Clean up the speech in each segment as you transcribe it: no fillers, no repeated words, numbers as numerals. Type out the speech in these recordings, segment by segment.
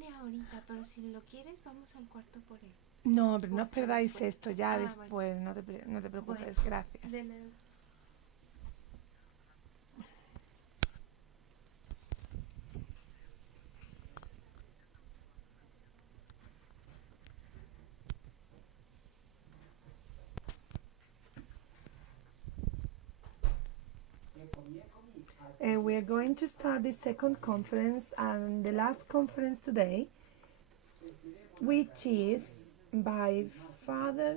viene ahorita, pero si lo quieres, vamos al cuarto por él. No, pero no os perdáis Después. esto ya Bueno. después, no te preocupes, Bueno. gracias. De nada. We are going to start the second conference and the last conference today, which is by Father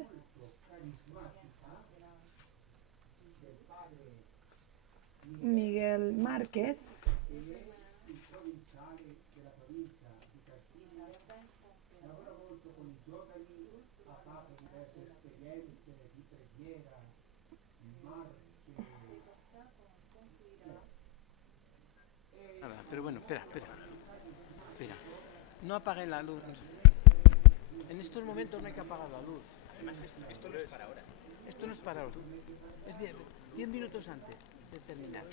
Miguel Márquez. Pero bueno, espera. No apague la luz. En estos momentos no hay que apagar la luz. Además, esto no es para ahora. Esto no es para ahora. Es 10 minutos antes de terminar.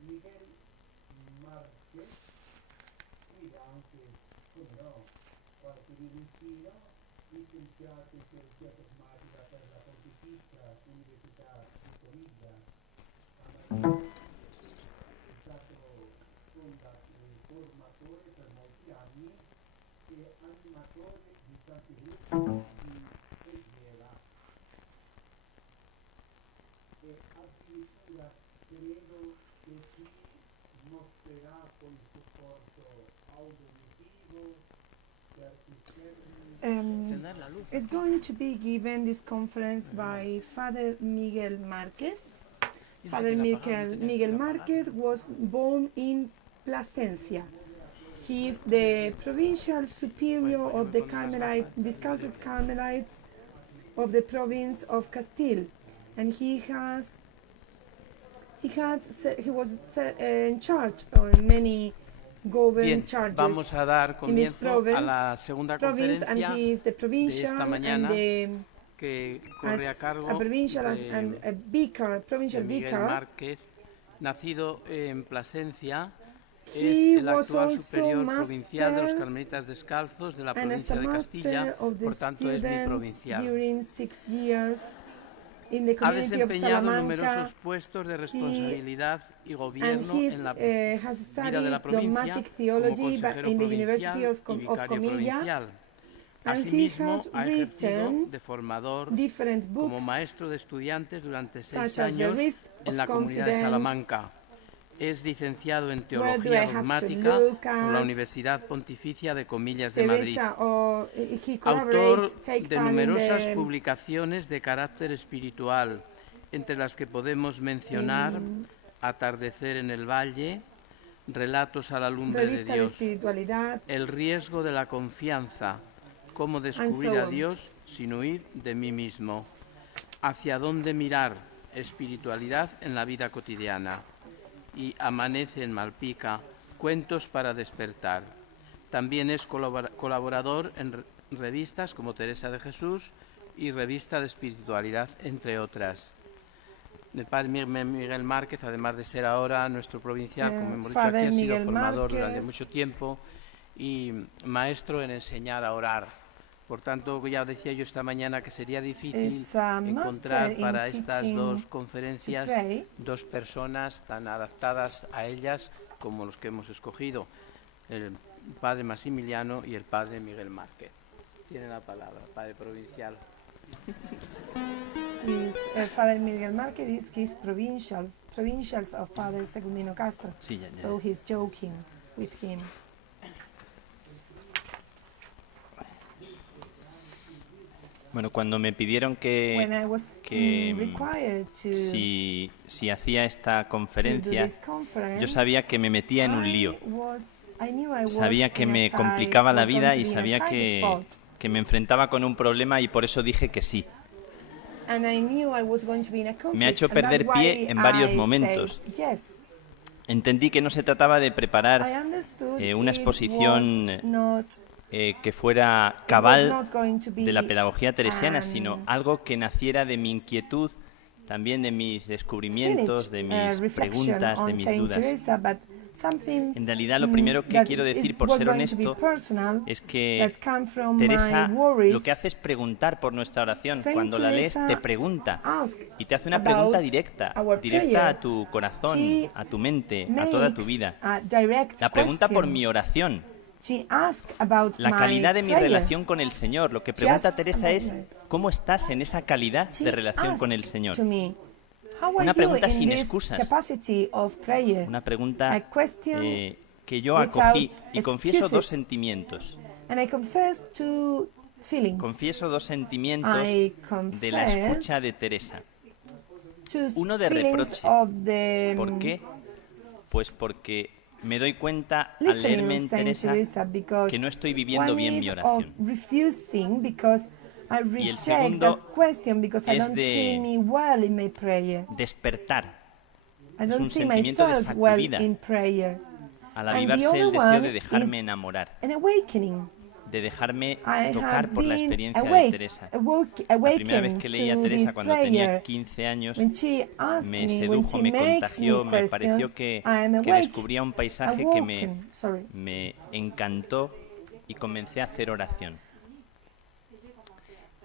Miguel Márquez guida anche, come no, qualche licenziato in teologia dogmatica per la Pontificia Università di Perugia. È stato formatore per molti anni e animatore di tanti gruppi di preghiera. E addirittura credo che si mostrerà con il supporto audiovisivo per Tener la luz. It's going to be given this conference by Father Miguel Márquez. Father Miguel Márquez was born in Plasencia. He is the provincial superior of the Descalzed Carmelites of the province of Castile, and he was in charge on many government Bien, charges. vamos a dar in his comienzo province, a la segunda and conferencia he is the de provincial esta mañana and que corre a cargo a provincial de, and a vicar, provincial de Miguel vicar. Márquez, nacido en Plasencia. He Es el was actual also superior provincial de los master Carmelitas Descalzos de la and as provincia a de Castilla, master of the por tanto es mi students provincial. during 6 years in the Ha community of desempeñado Salamanca, numerosos puestos de responsabilidad y and gobierno he en la has vida de studied la provincia dogmatic como theology consejero in the University provincial of y vicario Comilla, provincial. and he Asimismo, has ha ejercido written de formador different como books maestro de estudiantes durante such 6 as The años Risk en of la comunidad de Confidence. Salamanca. Es licenciado en Where do I Teología have to Dogmática look por la at? Universidad Pontificia de Comillas de Madrid. Teresa, or he Autor collaborates, take de part in numerosas the publicaciones de carácter espiritual, entre las que podemos mencionar Atardecer en el Valle, Relatos a la Lumbre de Revista de Dios, Espiritualidad, El riesgo de la confianza, Cómo descubrir so a on. Dios sin huir de mí mismo, Hacia dónde mirar, espiritualidad en la vida cotidiana, y Amanece en Malpica, Cuentos para despertar. También es colaborador en revistas como Teresa de Jesús y Revista de Espiritualidad, entre otras. El padre Miguel Márquez, además de ser ahora nuestro provincial, como hemos dicho aquí, ha sido Miguel formador Márquez. durante mucho tiempo y maestro en enseñar a orar. Por tanto, ya decía yo esta mañana que sería difícil is a encontrar master para in estas teaching dos to conferencias pray. dos personas tan adaptadas a ellas como los que hemos escogido, el padre Maximiliano y el padre Miguel Márquez. Tiene la palabra, padre provincial. Father Miguel Márquez is his provincials of Father Secundino Castro. Sí, ya. So he's joking with him. Bueno, cuando me pidieron When I was required to si hacía esta do conferencia, this conference, yo sabía que me metía en un lío. I knew I was Sabía que in a me tight- complicaba la was going vida to y be in a sabía tight spot. que me enfrentaba con un problema y por eso dije que sí. And I knew I was going to be in a conflict. Me ha hecho and that's perder pie why en varios I momentos. said yes. Entendí que no se trataba de I preparar understood una it exposición was not, que fuera it was cabal not going to be de la pedagogía teresiana, an sino algo que naciera de mi inquietud, también de mis descubrimientos, de mis reflection preguntas, de on mis Saint dudas. Teresa, but something En realidad, lo primero que that quiero decir, is- por was ser going to be honesto, personal, es que that come from Teresa my worries. lo que hace es preguntar por nuestra oración. Saint Cuando la lees, Teresa te pregunta asked y te hace una about pregunta directa, our directa prayer. a tu corazón, She a tu mente, a toda tu makes vida. a direct La pregunta por question. mi oración, She asked about la my calidad de mi prayer. relación con el Señor. Lo que pregunta asks Teresa about es, my- ¿cómo estás en esa calidad She de relación asked con el Señor? to me, "How are Una you pregunta in sin this excusas. capacity of prayer?" Una pregunta A question que yo without acogí y confieso dos excuses. sentimientos. And I confess two feelings. Confieso dos sentimientos I de la confess escucha de Teresa. two Uno de feelings reproche. of the ¿Por qué? Pues porque me doy cuenta al listening leerme of en Saint Teresa Teresa because que no estoy viviendo one bien mi is oración. of refusing because I Y el reject segundo that question because I es don't de see me well in my prayer. Despertar, I es don't un see sentimiento de myself well sacudida. in prayer. al And the avivarse other el deseo one de dejarme is enamorar, an awakening. de dejarme I tocar have por la been experiencia de awake, Teresa. awoke, La primera vez awakened que leí a to Teresa this cuando tenía prayer. 15 años, When she asked me me, when sedujo, she me makes contagió, me me pareció questions, que I am awake, descubría un paisaje que awoken, sorry. me encantó y comencé a hacer oración.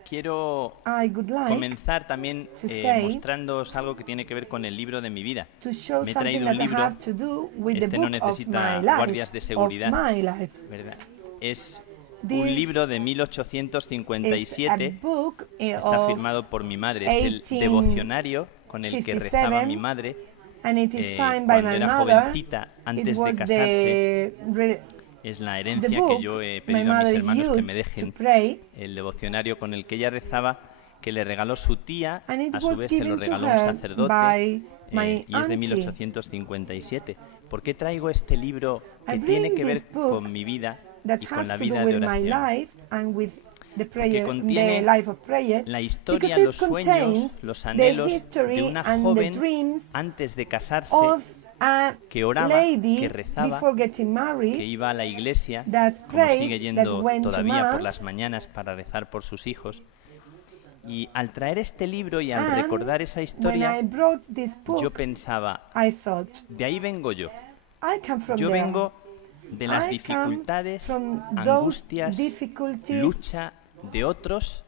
Quiero I would like comenzar también to say- mostrándoos algo que tiene que ver con el libro de mi vida. To show Me he something traído that un I libro, have to do with the este no book of necesita my life, guardias de seguridad. of my life. ¿Verdad? Es This un libro de It's a 1857, book está of, firmado por mi madre, es el 1857, devocionario con el que rezaba mi madre and it is signed by cuando my era mother. jovencita, It antes de was casarse. the Es la the herencia book que yo he my pedido a mis mother hermanos que used me to dejen, pray, el devocionario con el que ella rezaba, que le regaló su tía, and it a su was vez se lo given to regaló un her sacerdote, by my y es de auntie. 1857. ¿Por qué traigo este libro que I tiene bring que ver this book con mi vida that y con has la to do vida de with my oración? life and with the prayer, contiene the life of prayer, La historia, because it los sueños, contains los the anhelos history de una and the joven dreams antes de casarse, of a que oraba, lady que rezaba, before getting que married iba a la iglesia, that como prayed, sigue that yendo went to todavía por mass, las mañanas para rezar por sus hijos. Y al traer este libro y al and recordar esa when historia, I brought this yo book, pensaba, I thought, de ahí vengo yo. I come from Yo there. vengo de las I come dificultades, from those angustias, difficulties lucha de otros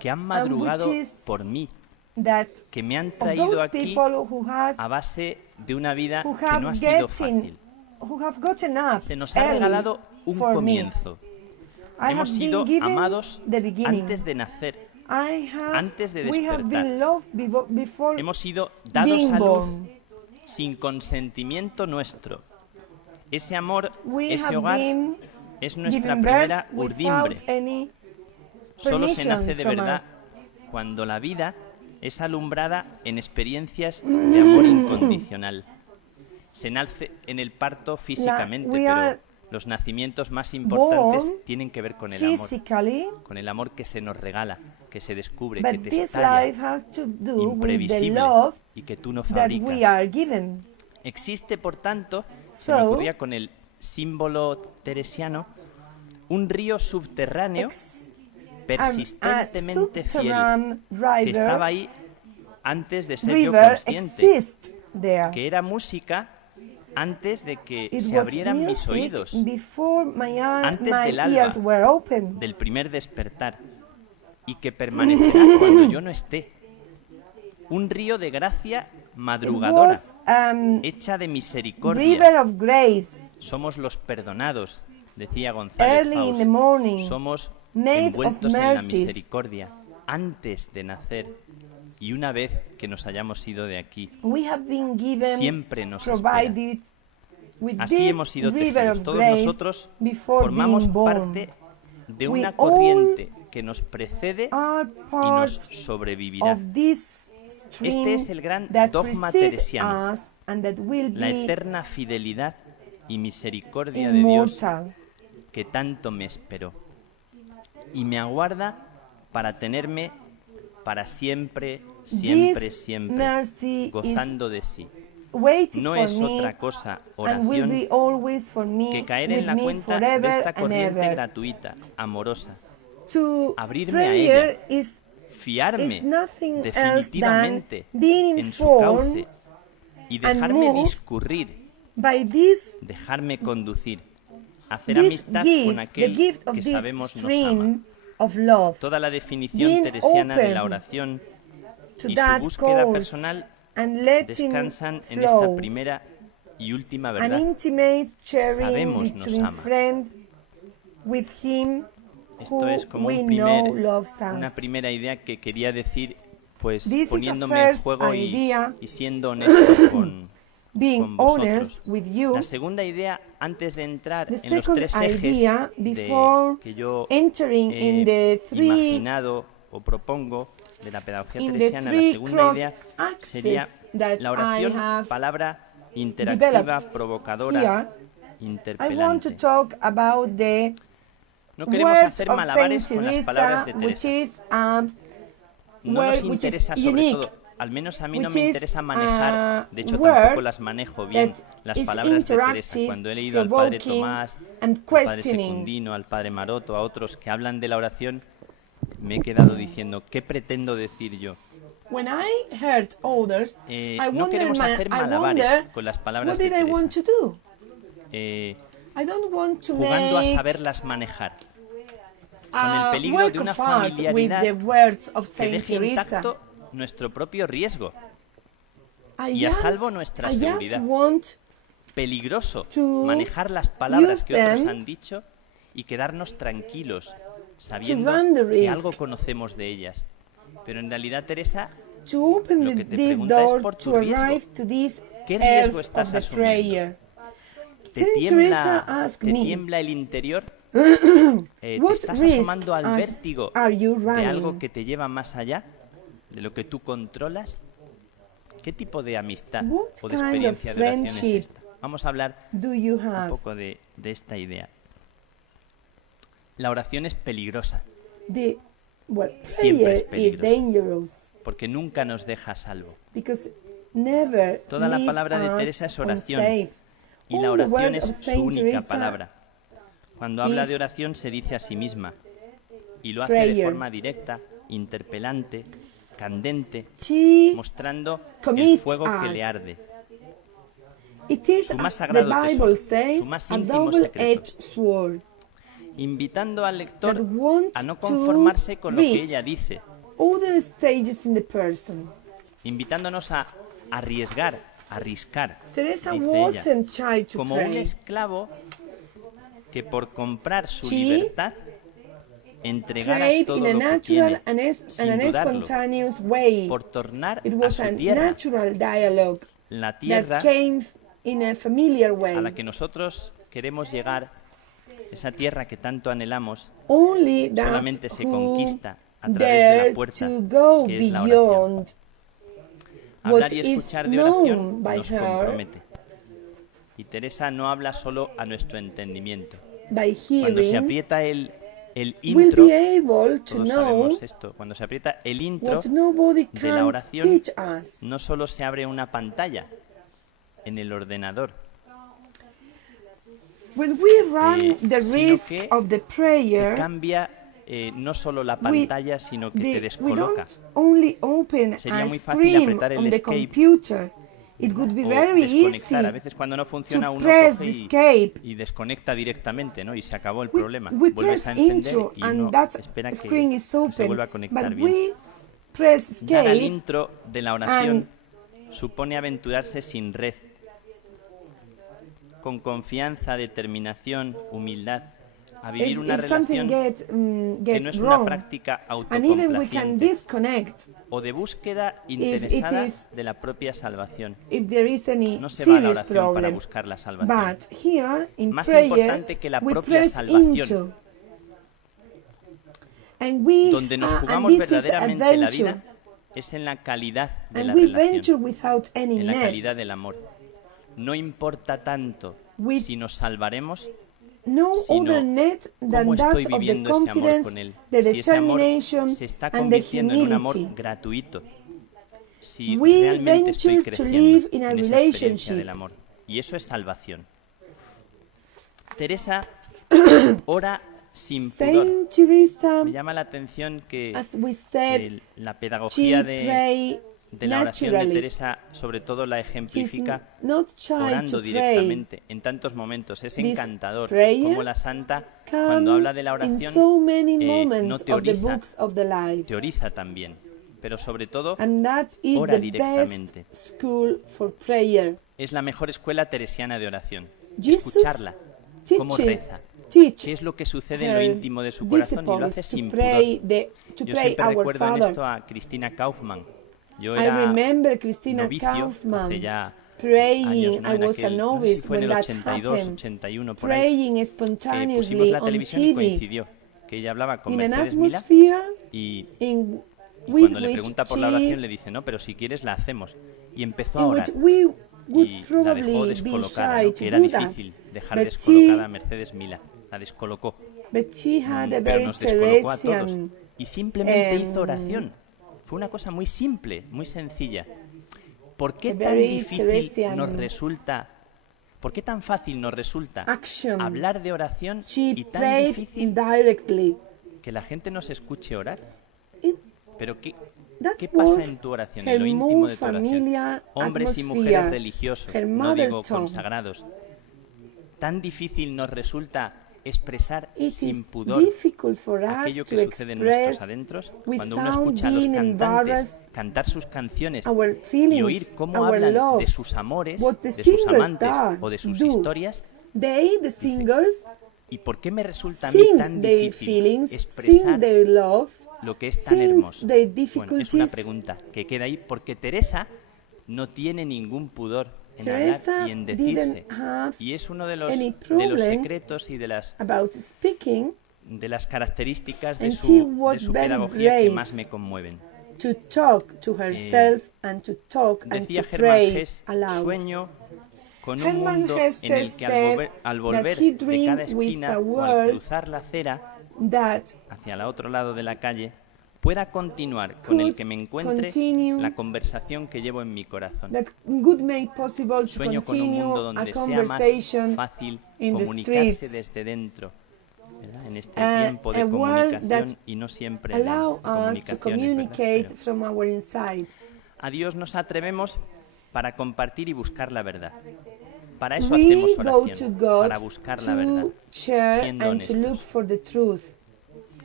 que han madrugado which is por mí, that que me han of traído those aquí people who has a base de una vida who que have no ha sido getting fácil. who have gotten up Se nos ha early regalado un for me. comienzo. I Hemos have sido been given amados the beginning. antes de nacer. Antes de we have despertar. been loved before Hemos sido dados being a luz born. sin consentimiento nuestro. Ese amor, We ese have hogar, been es nuestra given primera birth urdimbre. without any Solo se permission nace de from verdad us. cuando la vida es alumbrada en experiencias de amor incondicional. Se nace en el parto físicamente, we pero are los nacimientos más importantes born tienen que ver con el amor, physically, con el amor que se nos regala, que se descubre, que but te this estalla, life has to do with the imprevisible love y que tú no that we fabricas. are given. Existe, por tanto, se me So, ocurría con el símbolo teresiano, un río subterráneo persistentemente fiel, subterranean que estaba river, ahí antes de ser yo river consciente, exists there. que era música antes de que It se was abrieran mis music oídos, before antes my del alba, ears were open. del primer despertar, y que permanecerá cuando yo no esté. Un río de gracia It madrugadora, was hecha de river misericordia. of grace, Somos los perdonados, decía González early in the Faust. morning, Somos made envueltos of en la mercies. misericordia antes de nacer, y una vez que nos hayamos ido de aquí, we have been given, siempre nos provided with así this hemos sido river tejidos. of Todos grace nosotros before formamos being born. parte de We una all corriente que nos precede Are y part nos sobrevivirá. of this stream Este es el gran that dogma precedes teresiano, us and that will la be eterna fidelidad y misericordia de Dios immortal. que tanto me esperó y me aguarda para tenerme para siempre, siempre, This siempre, mercy is gozando de sí. waiting No for es me otra cosa and will oración be always for me, que caer en with la me cuenta de forever esta and corriente ever. gratuita, amorosa, To abrirme a prayer ella, is fiarme nothing else definitivamente than being en su informed cauce y dejarme moved discurrir, by this dejarme conducir, hacer this amistad con gift, the aquel gift of que this sabemos nos ama. stream of love, Toda la definición being teresiana de la open oración to y su that búsqueda cause personal and letting descansan en esta flow, primera y última an verdad. intimate sharing Sabemos nos between ama. friend with him Esto who es como we un know loves una us. primera idea que quería decir, pues This is a poniéndome en first juego idea, y siendo honesto con being vosotros. honest with you. La segunda idea, antes de entrar The en los second tres ejes idea, before que yo entering in he the three imaginado o propongo de la pedagogía in the teresiana, la three segunda cross idea axes sería that la I oración, have palabra interactiva, developed provocadora, here, I want to interpelante. talk about the No queremos words hacer of malabares Saint con las palabras de Teresa, which Teresa. is a No word nos which is interesa sobre unique, todo, al menos a mí no which me is interesa manejar, a de hecho word tampoco las manejo bien, that las is palabras de Teresa. interactive, Cuando he leído al Padre provoking, Tomás, and al Padre questioning. Secundino, al Padre Maroto, a otros que hablan de la oración, me he quedado diciendo, ¿qué pretendo decir yo? When I heard others, I No queremos hacer malabares con las palabras what de did I want Teresa, to do? eh, I don't want to jugando a make saberlas manejar, con a el peligro work de una of art with familiaridad the words of que Saint deje Teresa. intacto nuestro propio riesgo, I y a just- salvo nuestra I just seguridad. want Peligroso to manejar las palabras use que otros them han dicho y quedarnos tranquilos, sabiendo run the que risk. algo conocemos de ellas. Pero en realidad, Teresa, to open Lo que te this pregunta es door por to tu riesgo. arrive to this ¿qué riesgo earth estás of the asumiendo? prayer. ¿Te Saint tiembla, Teresa asked te me, tiembla el interior? ¿Te what estás risk asomando al vértigo are you de algo running? que te lleva más allá de lo que tú controlas? ¿Qué tipo de amistad What o de kind of experiencia de oración es friendship esta? Vamos a hablar Do you un have? poco de esta idea. La oración es peligrosa Siempre es Prayer is peligrosa. dangerous porque nunca nos deja a salvo. because never Toda la leave palabra de us Teresa es oración, unsafe. y la All the oración word es of su Saint única Teresa palabra. Cuando habla is de oración se dice a sí misma y lo hace de prayer. forma directa, interpelante, candente, She mostrando el commits fuego que us. le arde. It is, su más as the sagrado tesoro, Bible says, su más a íntimo double-edged sword invitando al lector that wants a no to conformarse con lo que reach ella dice, other stages in the person. invitándonos a arriesgar, a riscar, Teresa dice ella, wasn't shy to como un pray. esclavo que por comprar su She libertad entregara Prayed todo in a lo que natural tiene, sin and an dudarlo, spontaneous way. por tornar It a was su a tierra, natural dialogue la tierra that came in a familiar way. a la que nosotros queremos llegar, esa tierra que tanto anhelamos, Only that solamente se who conquista a través de la dare puerta to go que es la oración. beyond Hablar what y is escuchar de oración known by nos her. compromete. Y Teresa no habla solo a nuestro entendimiento. by Cuando se hearing, aprieta el will intro, be able to todos know sabemos esto, cuando se aprieta el intro what nobody de la can oración, teach us. no solo se abre una pantalla en el ordenador, When we run the sino risk que of the te prayer, cambia no solo la we, pantalla, sino que te we descoloca. don't only open Sería a muy fácil screen apretar el on the escape computer. It would be O very desconectar. A easy veces cuando no funciona to uno press coge the escape. y desconecta directamente, ¿no? Y se acabó el We, problema. we Vuelves press a encender intro y and uno that espera que screen is se open, vuelva a conectar but bien. we press Dar al escape intro de la oración supone aventurarse sin red, con confianza, determinación, humildad, a vivir una if something relación que gets no es una wrong, práctica and even we can autocomplaciente disconnect o de búsqueda it interesada is- de la propia salvación. if there is any No se va a la serious oración para problem. buscar la salvación. But here in Más prayer, importante que la we propia press salvación. into, and we Donde nos and jugamos this is verdaderamente la adventure, vida es en la calidad de and la we venture relación, without any en la net. calidad del amor. No importa tanto We- si nos salvaremos no sino other net than cómo that estoy of the viviendo ese amor confidence, con Él. the Si ese amor determination, se está and the convirtiendo en un amor humility. gratuito, si We realmente estoy venture to creciendo live in a en esa experiencia relationship. del amor. Y eso es salvación. Teresa ora sin pudor. Saint Teresa, Me llama la atención que as we said, la she pedagogía de pray la oración de naturally. Teresa sobre todo la She's ejemplifica not shy orando to pray. directamente en tantos momentos. Es This encantador prayer como la santa, Come cuando habla de la in oración, so many no moments of the teoriza, books of the life. teoriza también, pero sobre todo And that is ora the directamente. best school for prayer. Es la mejor escuela teresiana de oración. Jesus Escucharla, cómo teaches, reza, teach qué es lo que sucede en lo her íntimo de su corazón, y lo hace disciples to sin pray, pudor. to Yo pray siempre our recuerdo en Father. esto a Cristina Kaufmann. Yo I era remember Christina novicio hace Kaufmann ya años, praying. ¿no? I En was a aquel, no sé si novice fue en when el that 82, happened. 81, por ahí, Praying que pusimos spontaneously la on televisión y TV coincidió, que ella hablaba con in an Mercedes Milá atmosphere y with cuando le which pregunta por la she- oración le dice, no, pero si quieres la hacemos. Y empezó a in orar which we would y la dejó probably be descolocada, shy ¿no? to Que era do that. difícil dejar But descolocada a Mercedes Milá. La descolocó, But she had a pero very nos descolocó a todos. Teresian. Y simplemente em, hizo oración. Fue una cosa muy simple, muy sencilla. ¿Por qué A tan very difícil Teresian nos resulta, por qué tan fácil nos resulta Action. hablar de oración She y tan prayed difícil directly. que la gente nos escuche orar? It, Pero that ¿qué pasa was en tu oración, her en lo íntimo more de tu oración? familiar Hombres y atmosphere, mujeres religiosos, her no mother digo tongue. consagrados. Tan difícil nos resulta expresar It sin is pudor difficult for us aquello to que sucede en nuestros express adentros. Cuando uno without escucha a los being cantantes embarrassed cantar sus canciones our y feelings, oír cómo our hablan love, de sus amores, what the de sus singers amantes o de sus do. historias, They, the singers, ¿y por qué me resulta a mí sing tan their difícil feelings, sing expresar their love, lo que es tan sing hermoso? their Bueno, es una difficulties. pregunta que queda ahí porque Teresa no tiene ningún pudor en Teresa hablar y en decirse. didn't have Y es uno de los any problem secretos y de las about speaking características de And she su was very pedagogía que brave. más me conmueven. to talk to herself and to talk and Decía to Germán pray Hesse, aloud. sueño con un Hermann mundo Hesse en el que said al that volver he de dreamed cada with esquina a o al world cruzar la acera That hacia el otro lado de la calle, pueda continuar con el could que me encuentre continue la conversación que llevo en mi corazón. that would make possible to Sueño con un continue mundo a donde sea más conversation fácil in the comunicarse streets. desde dentro, ¿verdad? En este A- tiempo de a world comunicación that y no siempre de allow us to comunicaciones, ¿verdad? communicate Pero from our inside. a Dios nos atrevemos para compartir y buscar la verdad. Para eso We hacemos go to oración, God para buscar la verdad, to share siendo and to look honestos. for the truth.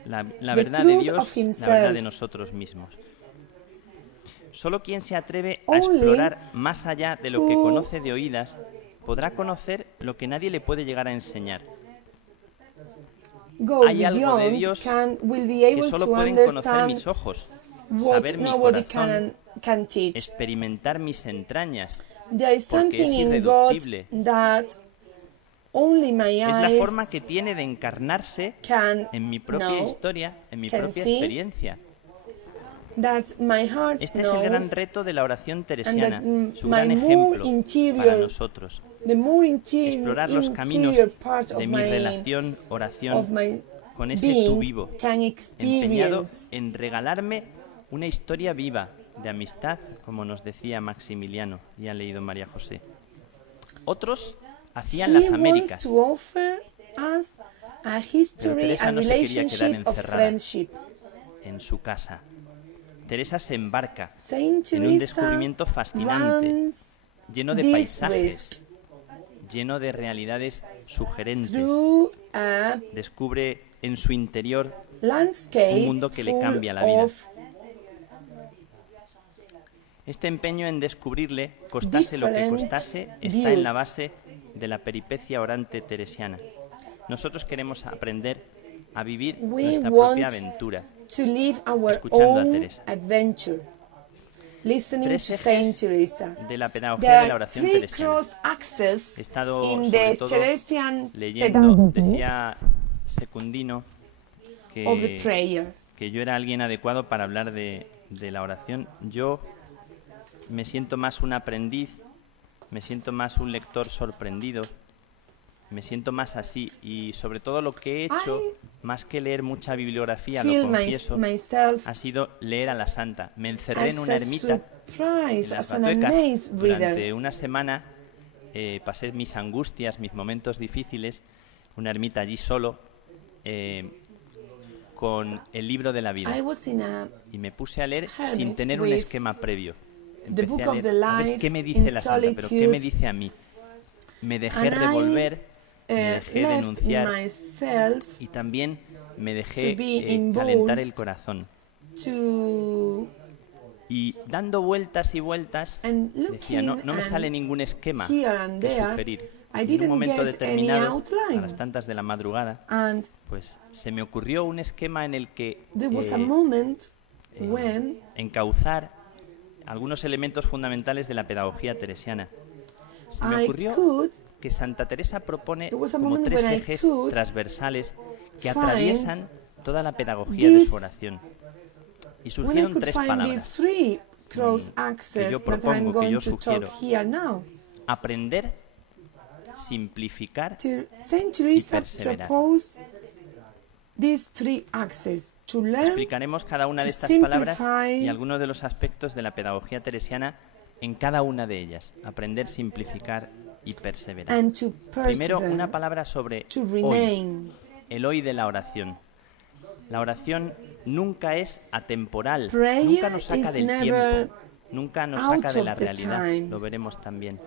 La the verdad de truth Dios, of la himself. verdad de nosotros mismos. Solo quien se atreve a Only explorar más allá de lo que who- conoce de oídas podrá conocer lo que nadie le puede llegar a enseñar. Go Hay algo de beyond Dios will be Que able solo to pueden conocer understand mis ojos, what saber mi nobody corazón, can teach. experimentar mis entrañas. There is porque something es in God irreductible. that only my Es la eyes forma que tiene de encarnarse can en mi propia know, historia, en mi can propia see, experiencia. that my heart Este es el gran knows, reto de la oración teresiana, and that su my gran more ejemplo interior- para nosotros. the more Explorar los caminos interior part de of mi my, relación, of oración, my con ese tú being vivo, can empeñado experience en regalarme una historia viva de amistad, como nos decía Maximiliano, y ha leído María José. Otros hacían He las wants Américas, to offer us a history, Teresa a no se quería quedar relationship of encerrada. friendship. en su casa. Teresa se embarca Saint en un Teresa descubrimiento fascinante, runs lleno de this paisajes, lleno de realidades sugerentes. through a Descubre en su interior landscape un mundo que le full cambia la vida. of Este empeño en descubrirle, costase lo que different costase, está en la views. base de la peripecia orante teresiana. Nosotros queremos aprender a vivir We nuestra want propia aventura. to live our Escuchando a own Teresa. adventure, listening Tres to ejes Saint Teresa. de la pedagogía There de la are oración three teresiana. cross axes He estado in sobre the todo Teresian leyendo, pedagogy decía Secundino of the que, prayer. que yo era alguien adecuado para hablar de la oración. Yo me siento más un aprendiz, me siento más un lector sorprendido, Me siento más así y sobre todo lo que he hecho, más que leer mucha bibliografía, lo feel confieso, myself ha sido leer a la santa. Me encerré en as una a ermita surprise, en las as an Batuecas amazed durante reader. una semana. Pasé mis angustias, mis momentos difíciles, una ermita allí solo, con el libro de la vida. I was in Y me puse a leer hermit sin tener un with esquema previo. the Empecé book a of the leer, a ver life qué me in dice la santa, pero qué me solitude, dice a mí. Me dejé and revolver, me dejé left denunciar myself y también me dejé to be involved. calentar el corazón. to Y dando vueltas y vueltas, and decía, no me looking sale and ningún esquema here and que there. sugerir. I Y en un didn't momento get any determinado, a outline. las tantas de la madrugada, And pues se me ocurrió un esquema en el que there was a moment eh, when encauzar algunos elementos fundamentales de la pedagogía teresiana. Se me I ocurrió could que Santa Teresa propone There was a como moment tres when I ejes could transversales que find atraviesan toda la pedagogía de this- su oración. Y when I surgieron could tres find these palabras. three cross axes yo that propongo, I'm que going yo to sugiero. talk here now. Aprender, simplificar Saint Teresa perseverar. proposed these three axes to learn, Explicaremos cada una de to estas palabras simplify, y algunos de los aspectos de la pedagogía teresiana en cada una de ellas. Aprender, simplificar y perseverar. and to Primero, persevere, una palabra sobre to hoy, remain. el hoy de la oración. La oración nunca es atemporal, Prayer nunca nos saca is del never tiempo, nunca nos out saca de of la the realidad, time. lo veremos también.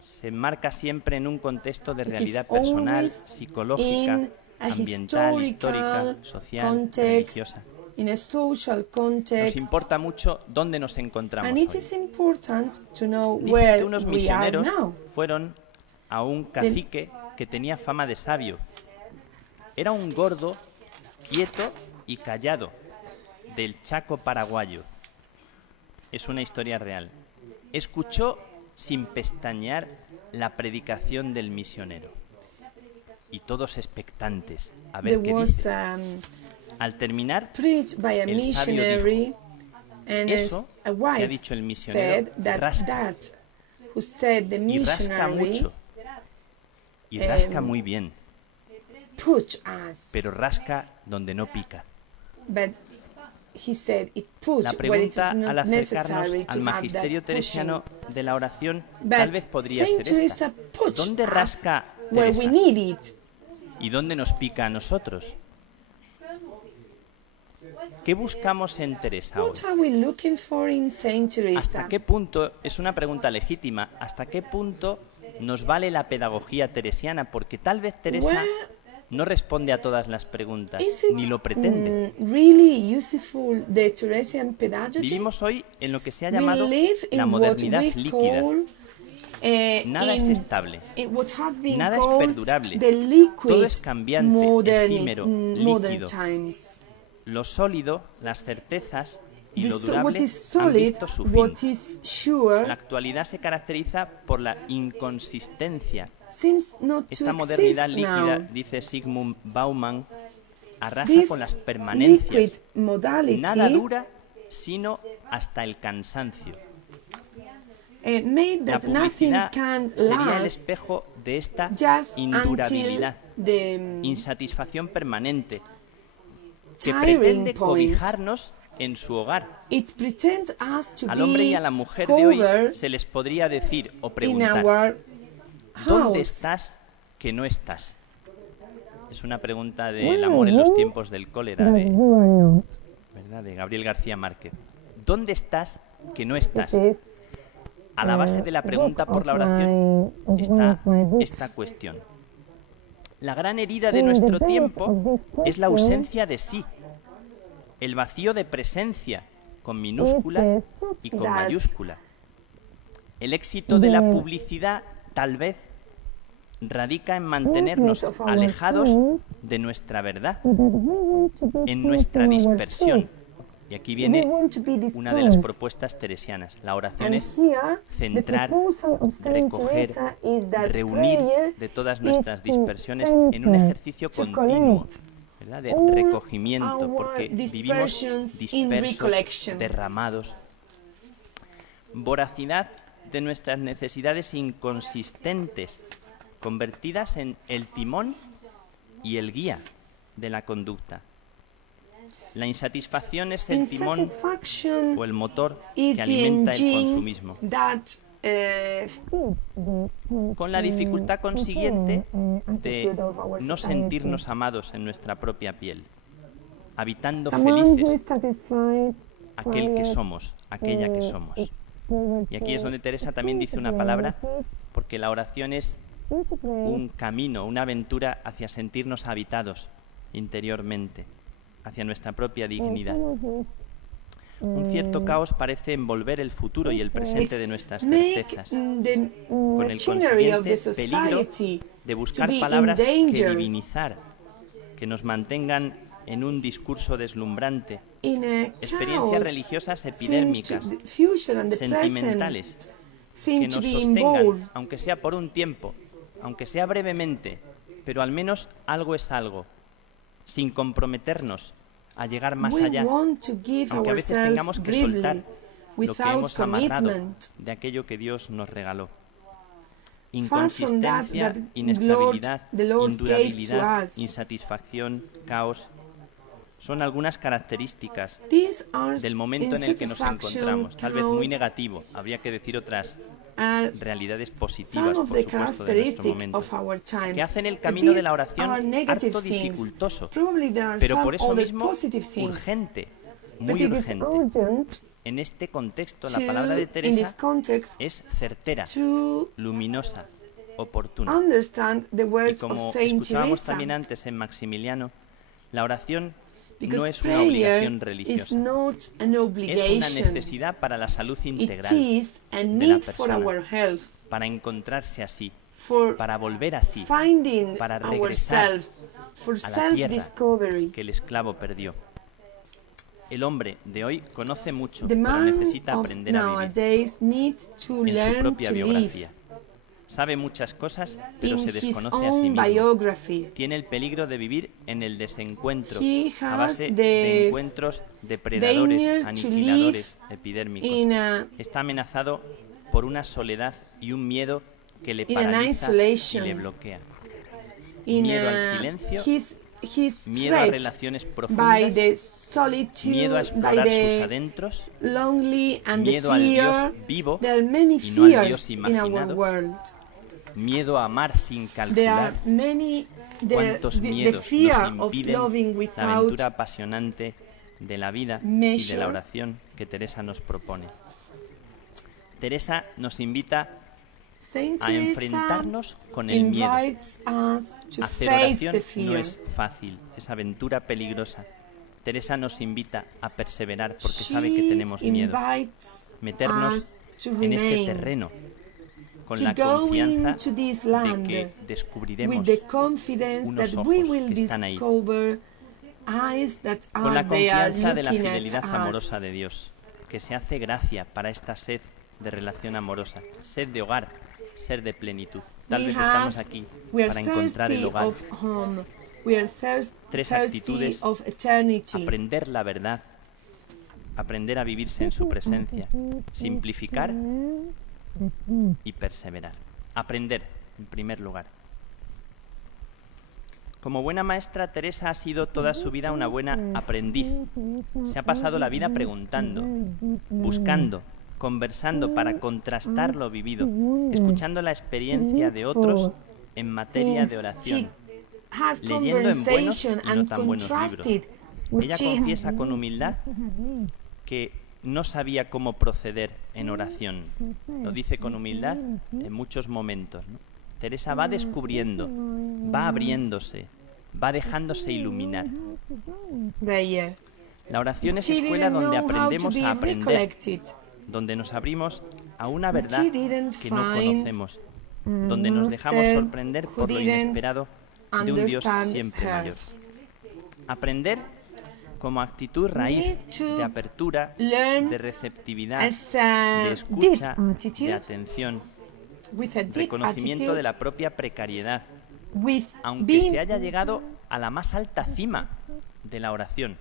Se enmarca siempre en un contexto de It is realidad personal, always psicológica, in a ambiental, histórica, historical social, context, religiosa. in a social Nos context, importa mucho dónde nos encontramos and it hoy. is important to know Dice where que unos we are misioneros now. fueron a un cacique que tenía fama de sabio. Era un gordo, quieto y callado, del Chaco paraguayo. Es una historia real. Escuchó sin pestañear la predicación del misionero. Y todos expectantes a ver There qué was dice. Al terminar, preached by a el sabio missionary, and "Eso a que ha wife dicho el misionero said that rasca". who said the y rasca missionary mucho. Y rasca muy bien, push us, pero rasca donde no pica. but he said it push La where it is pregunta not al acercarnos necessary to al have magisterio that teresiano pushing. de la oración, But tal vez podría Saint ser esta. Teresa pushed ¿Dónde us rasca where we Teresa? need it. ¿Y dónde nos pica a nosotros? ¿Qué buscamos en Teresa hoy? What are we looking for in Saint Teresa? ¿Hasta qué punto, es una pregunta legítima, hasta qué punto nos vale la pedagogía teresiana? Porque tal vez Teresa Where no responde a todas las preguntas, is it ni lo pretende. really useful, the Teresian pedagogy? Vivimos hoy en lo que se ha We llamado live in la what modernidad we líquida. call, Nada es in estable. what have been Nada es called perdurable. the liquid Todo es cambiante, efímero, modern líquido. times. Lo sólido, las certezas y lo What durable is han solid, visto su fin. what is sure, La actualidad se caracteriza por la inconsistencia. seems not to Esta exist modernidad líquida, now. dice Sigmund Bauman, arrasa This con las liquid permanencias. modality Nada dura sino hasta el cansancio. made La that nothing publicidad can sería el last espejo de esta just indurabilidad, until the insatisfacción permanente, que tiring pretende point. cobijarnos en su hogar. It pretends us to Al hombre y be a la mujer de hoy covered se les podría decir o in preguntar, our ¿dónde house. estás que no estás? Es una pregunta del amor en los tiempos del cólera, ¿verdad? De Gabriel García Márquez. ¿Dónde estás que no estás? A la base de la pregunta por la oración está esta cuestión. La gran herida de nuestro tiempo es la ausencia de sí, el vacío de presencia, con minúscula y con mayúscula. El éxito de la publicidad, tal vez, radica en mantenernos alejados de nuestra verdad, en nuestra dispersión. Y aquí viene una de las propuestas teresianas. La oración es centrar, recoger, reunir de todas nuestras dispersiones en un ejercicio continuo, ¿verdad? De recogimiento, porque vivimos dispersos, derramados. Voracidad de nuestras necesidades inconsistentes, convertidas en el timón y el guía de la conducta. La insatisfacción es el timón Insatisfaction o el motor is que the alimenta el engine consumismo, that con la dificultad consiguiente de no sentirnos amados en nuestra propia piel, habitando felices aquel que somos, aquella que somos. Y aquí es donde Teresa también dice una palabra, porque la oración es un camino, una aventura hacia sentirnos habitados interiormente, hacia nuestra propia dignidad. Un cierto caos parece envolver el futuro y el presente de nuestras certezas, con el consiguiente peligro de buscar palabras que divinizar, que nos mantengan en un discurso deslumbrante, experiencias religiosas epidérmicas, sentimentales, que nos sostengan, aunque sea por un tiempo, aunque sea brevemente, pero al menos algo es algo, sin comprometernos a llegar más allá, aunque a veces tengamos que soltar lo que hemos amarrado de aquello que Dios nos regaló. Inconsistencia, inestabilidad, indurabilidad, insatisfacción, caos, son algunas características del momento en el que nos encontramos, tal vez muy negativo, habría que decir otras realidades positivas, por supuesto, de nuestro momento, que hacen el camino de la oración harto dificultoso, pero por eso mismo urgente, muy urgente. En este contexto, la palabra de Teresa es certera, luminosa, oportuna. Y como escuchábamos también antes en Maximiliano, la oración no es una obligación religiosa, es una necesidad para la salud integral de la persona, para encontrarse así, para volver así, para regresar a la tierra que el esclavo perdió. El hombre de hoy conoce mucho, pero necesita aprender a vivir en su propia biografía. Sabe muchas cosas, pero se desconoce a sí mismo. Tiene el peligro de vivir en el desencuentro, a base de encuentros depredadores, aniquiladores, epidérmicos. Está amenazado por una soledad y un miedo que le paraliza y le bloquea. Miedo al silencio, miedo a relaciones profundas, miedo a explorar sus adentros, miedo al Dios vivo y no al Dios imaginado, miedo a amar sin calcular. Cuántos miedos nos impiden la aventura apasionante de la vida y de la oración que Teresa nos propone. Teresa nos invita a enfrentarnos con el miedo. Hacer oración no es fácil, es aventura peligrosa. Teresa nos invita a perseverar porque sabe que tenemos miedo. Meternos en este terreno con la confianza de que descubriremos unos ojos que están ahí, con la confianza de la fidelidad amorosa de Dios, que se hace gracia para esta sed de relación amorosa, sed de hogar, sed de plenitud. Tal vez estamos aquí para encontrar el hogar. 3 actitudes: aprender la verdad, aprender a vivirse en su presencia, simplificar y perseverar. Aprender, en primer lugar. Como buena maestra, Teresa ha sido toda su vida una buena aprendiz. Se ha pasado la vida preguntando, buscando, conversando para contrastar lo vivido, escuchando la experiencia de otros en materia de oración, leyendo en buenos y no tan buenos libros. Ella confiesa con humildad que no sabía cómo proceder en oración. Lo dice con humildad en muchos momentos, ¿no? Teresa va descubriendo, va abriéndose, va dejándose iluminar. La oración es escuela donde aprendemos a aprender, donde nos abrimos a una verdad que no conocemos, donde nos dejamos sorprender por lo inesperado de un Dios siempre mayor. Aprender como actitud raíz de apertura, de receptividad, de escucha, de atención, reconocimiento de la propia precariedad, aunque se haya llegado a la más alta cima de la oración.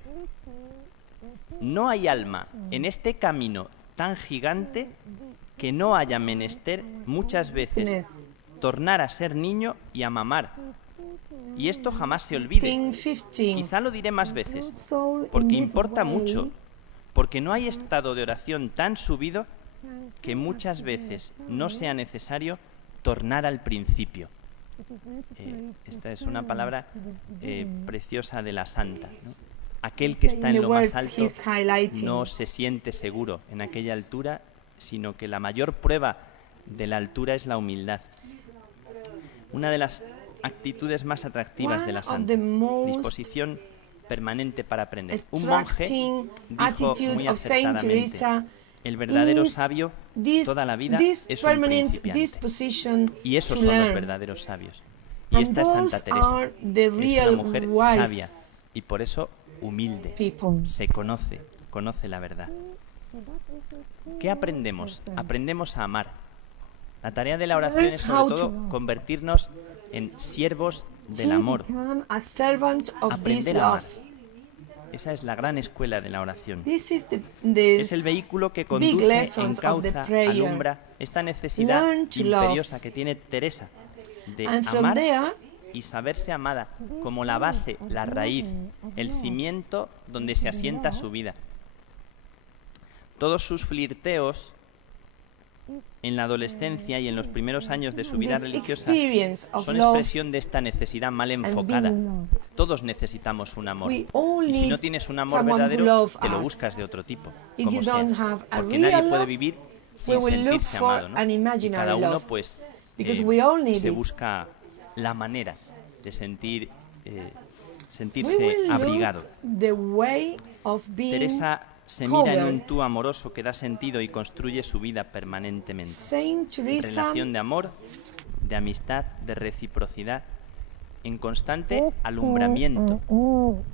No hay alma en este camino tan gigante que no haya menester muchas veces tornar a ser niño y a mamar. Y esto jamás se olvide. Thing 15. Quizá lo diré más veces, So, in porque this importa way, mucho, porque no hay estado de oración tan subido que muchas veces no sea necesario tornar al principio. Esta es una palabra preciosa de la santa, ¿no? Aquel que está in en the lo más words alto he's highlighting. no se siente seguro en aquella altura, sino que la mayor prueba de la altura es la humildad. Una de las actitudes más atractivas de la One of santa, the most disposición permanente para aprender. Un monje attracting dijo attitude muy of Saint acertadamente: Teresa el verdadero is sabio this, toda la vida this es un permanent principiante. disposition Y esos to son los learn. verdaderos sabios. Y And esta es Santa those Teresa. are the Es real una mujer wise sabia y por eso humilde. people. Se conoce la verdad. ¿Qué aprendemos? Aprendemos a amar. La tarea de la oración es sobre todo convertirnos en siervos del To amor. become a servant of this Aprender a amar. love. Esa es la gran escuela de la oración. This is the Es el vehículo que big conduce, lessons of the encauza, prayer. alumbra esta necesidad Learn to love. imperiosa que tiene Teresa de And from amar there, y saberse amada como la base, la raíz, el cimiento donde se asienta su vida. Todos sus flirteos en la adolescencia y en los primeros años de su vida this religiosa experience of son love expresión de esta necesidad mal and enfocada. being loved. Todos necesitamos un amor. We all Y si need no tienes un amor someone who verdadero, loves te lo us. buscas de otro tipo, If como you sea. don't have a Porque real nadie puede love, vivir we sin will look sentirse for amado, ¿no? an Y imaginary cada uno, love, pues, because we all need se it. busca la manera de sentirse We will abrigado. look the way of being Teresa se mira en un covered. tú amoroso que da sentido y construye su vida permanentemente. Saint Teresa Relación de amor, de amistad, de reciprocidad, en constante alumbramiento.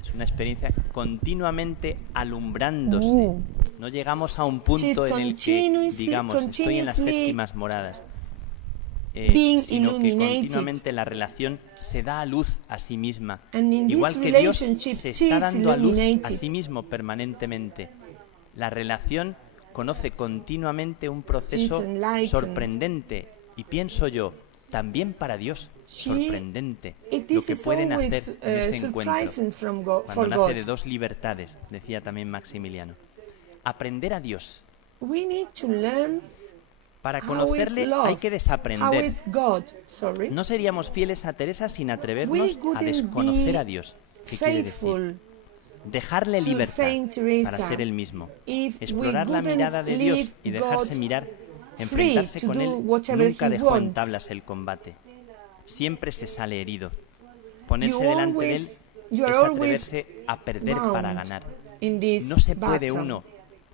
Es una experiencia continuamente alumbrándose. No llegamos a un punto en el que digamos estoy en las séptimas moradas, being sino que illuminated. continuamente la relación se da a luz a sí misma. And in Igual this que Dios relationship, se she está is dando a luz a illuminated. sí mismo permanentemente. La relación conoce continuamente un proceso She is enlightened. sorprendente y pienso yo, también para Dios, sorprendente lo This que is pueden always, hacer en ese encuentro. surprising from God, Cuando for nace God. de dos libertades, decía también Maximiliano. Aprender a Dios. We need to learn Para how is conocerle love, hay que how desaprender. is God. Sorry. No seríamos fieles a Teresa sin We atrevernos a couldn't desconocer be a Dios. ¿Qué quiere decir? faithful Dejarle to libertad Saint Teresa para ser él mismo. if we Explorar la wouldn't mirada de leave Dios y dejarse God mirar. free Enfrentarse to con do él whatever nunca he dejó en wants. tablas el combate. Siempre se sale herido. You Ponerse delante de él always- you are es always atreverse a perder bound para ganar. in this No se puede battle. uno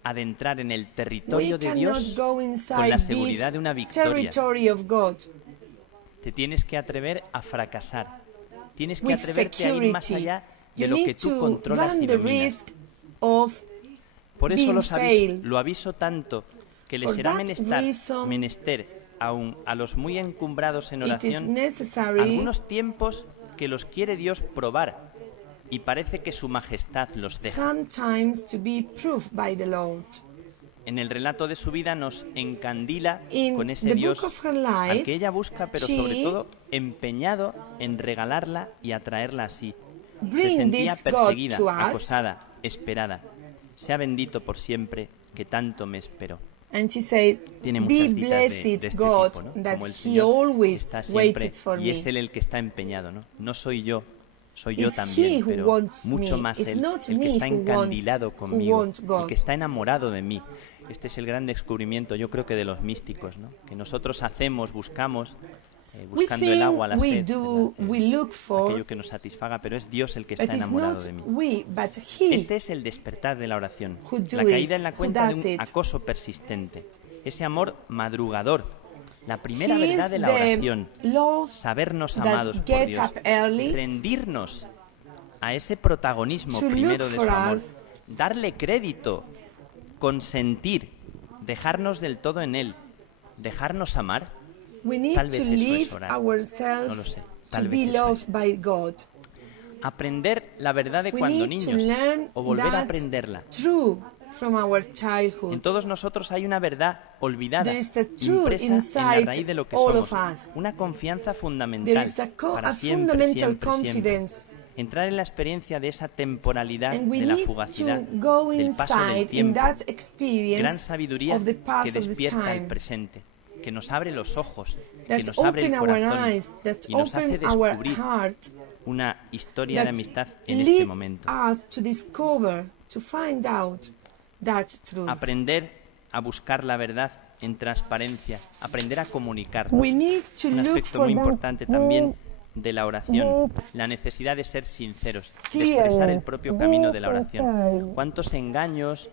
adentrar en el We territorio de cannot Dios go con inside la this seguridad de una victoria. territory of God Te tienes que atrever a fracasar. Tienes que with atreverte a ir más security. allá You de lo que need tú to controlas y run the dominas. risk of Por eso being lo aviso tanto que les For será that reason, menester, aun a los muy encumbrados en it is oración, necessary algunos tiempos que los quiere Dios probar y parece que su majestad los deja. sometimes to be proved by the Lord. En el relato de su vida nos encandila In con ese the Dios book of her al life, que ella busca, pero she sobre todo empeñado en regalarla y atraerla así. Se bring sentía this God perseguida, to us, acosada, esperada. Sea bendito por siempre que tanto me esperó. and she said, Tiene "Be muchas citas blessed de este God tipo, ¿no? that Como el He Señor always está siempre waited for y me." es Él el que está empeñado, ¿no? No soy yo, soy yo It's también, He who pero wants mucho me. más It's Él, not el que me está who wants- encandilado who conmigo, wants God. el que está enamorado de mí. Este es el gran descubrimiento, yo creo que de los místicos, ¿no? Que nosotros hacemos, buscamos, We buscando el agua, la think we sed, do, ¿verdad? we look for, Aquello que nos satisfaga, pero es Dios el que it está is enamorado not de mí. we, but He. Este es el despertar de la oración, Who do la caída it, en la who cuenta de does un it. acoso persistente, ese amor madrugador, la primera He verdad is de la the oración, love sabernos that amados por get Dios, up early, rendirnos a ese protagonismo to primero look de for su amor, us. darle crédito, consentir, dejarnos del todo en Él, dejarnos amar. We need Tal vez to eso es live orar. ourselves No lo sé. to Tal be vez eso loved es. by God. Aprender la verdad de We cuando need to niños learn o volver a that aprenderla. true from our En childhood. todos nosotros hay una verdad olvidada, There is a truth impresa en la inside raíz de lo que all somos, of us. una confianza There fundamental is para a siempre, fundamental siempre, siempre. confidence. Entrar en la experiencia de esa temporalidad, And we de la need fugacidad, to go del paso del inside in tiempo, that gran experience sabiduría of the que past of the despierta el time. presente, que nos abre los ojos, que That nos abre el open our corazón eyes, that y nos hace open our descubrir heart, una historia de that amistad en este lead momento. us to discover, to find out that truth. Aprender a buscar la verdad en transparencia, aprender a comunicar. We need to Un look aspecto for muy that importante también de la oración, la necesidad de ser sinceros, de expresar el propio camino de la oración. ¿Cuántos engaños,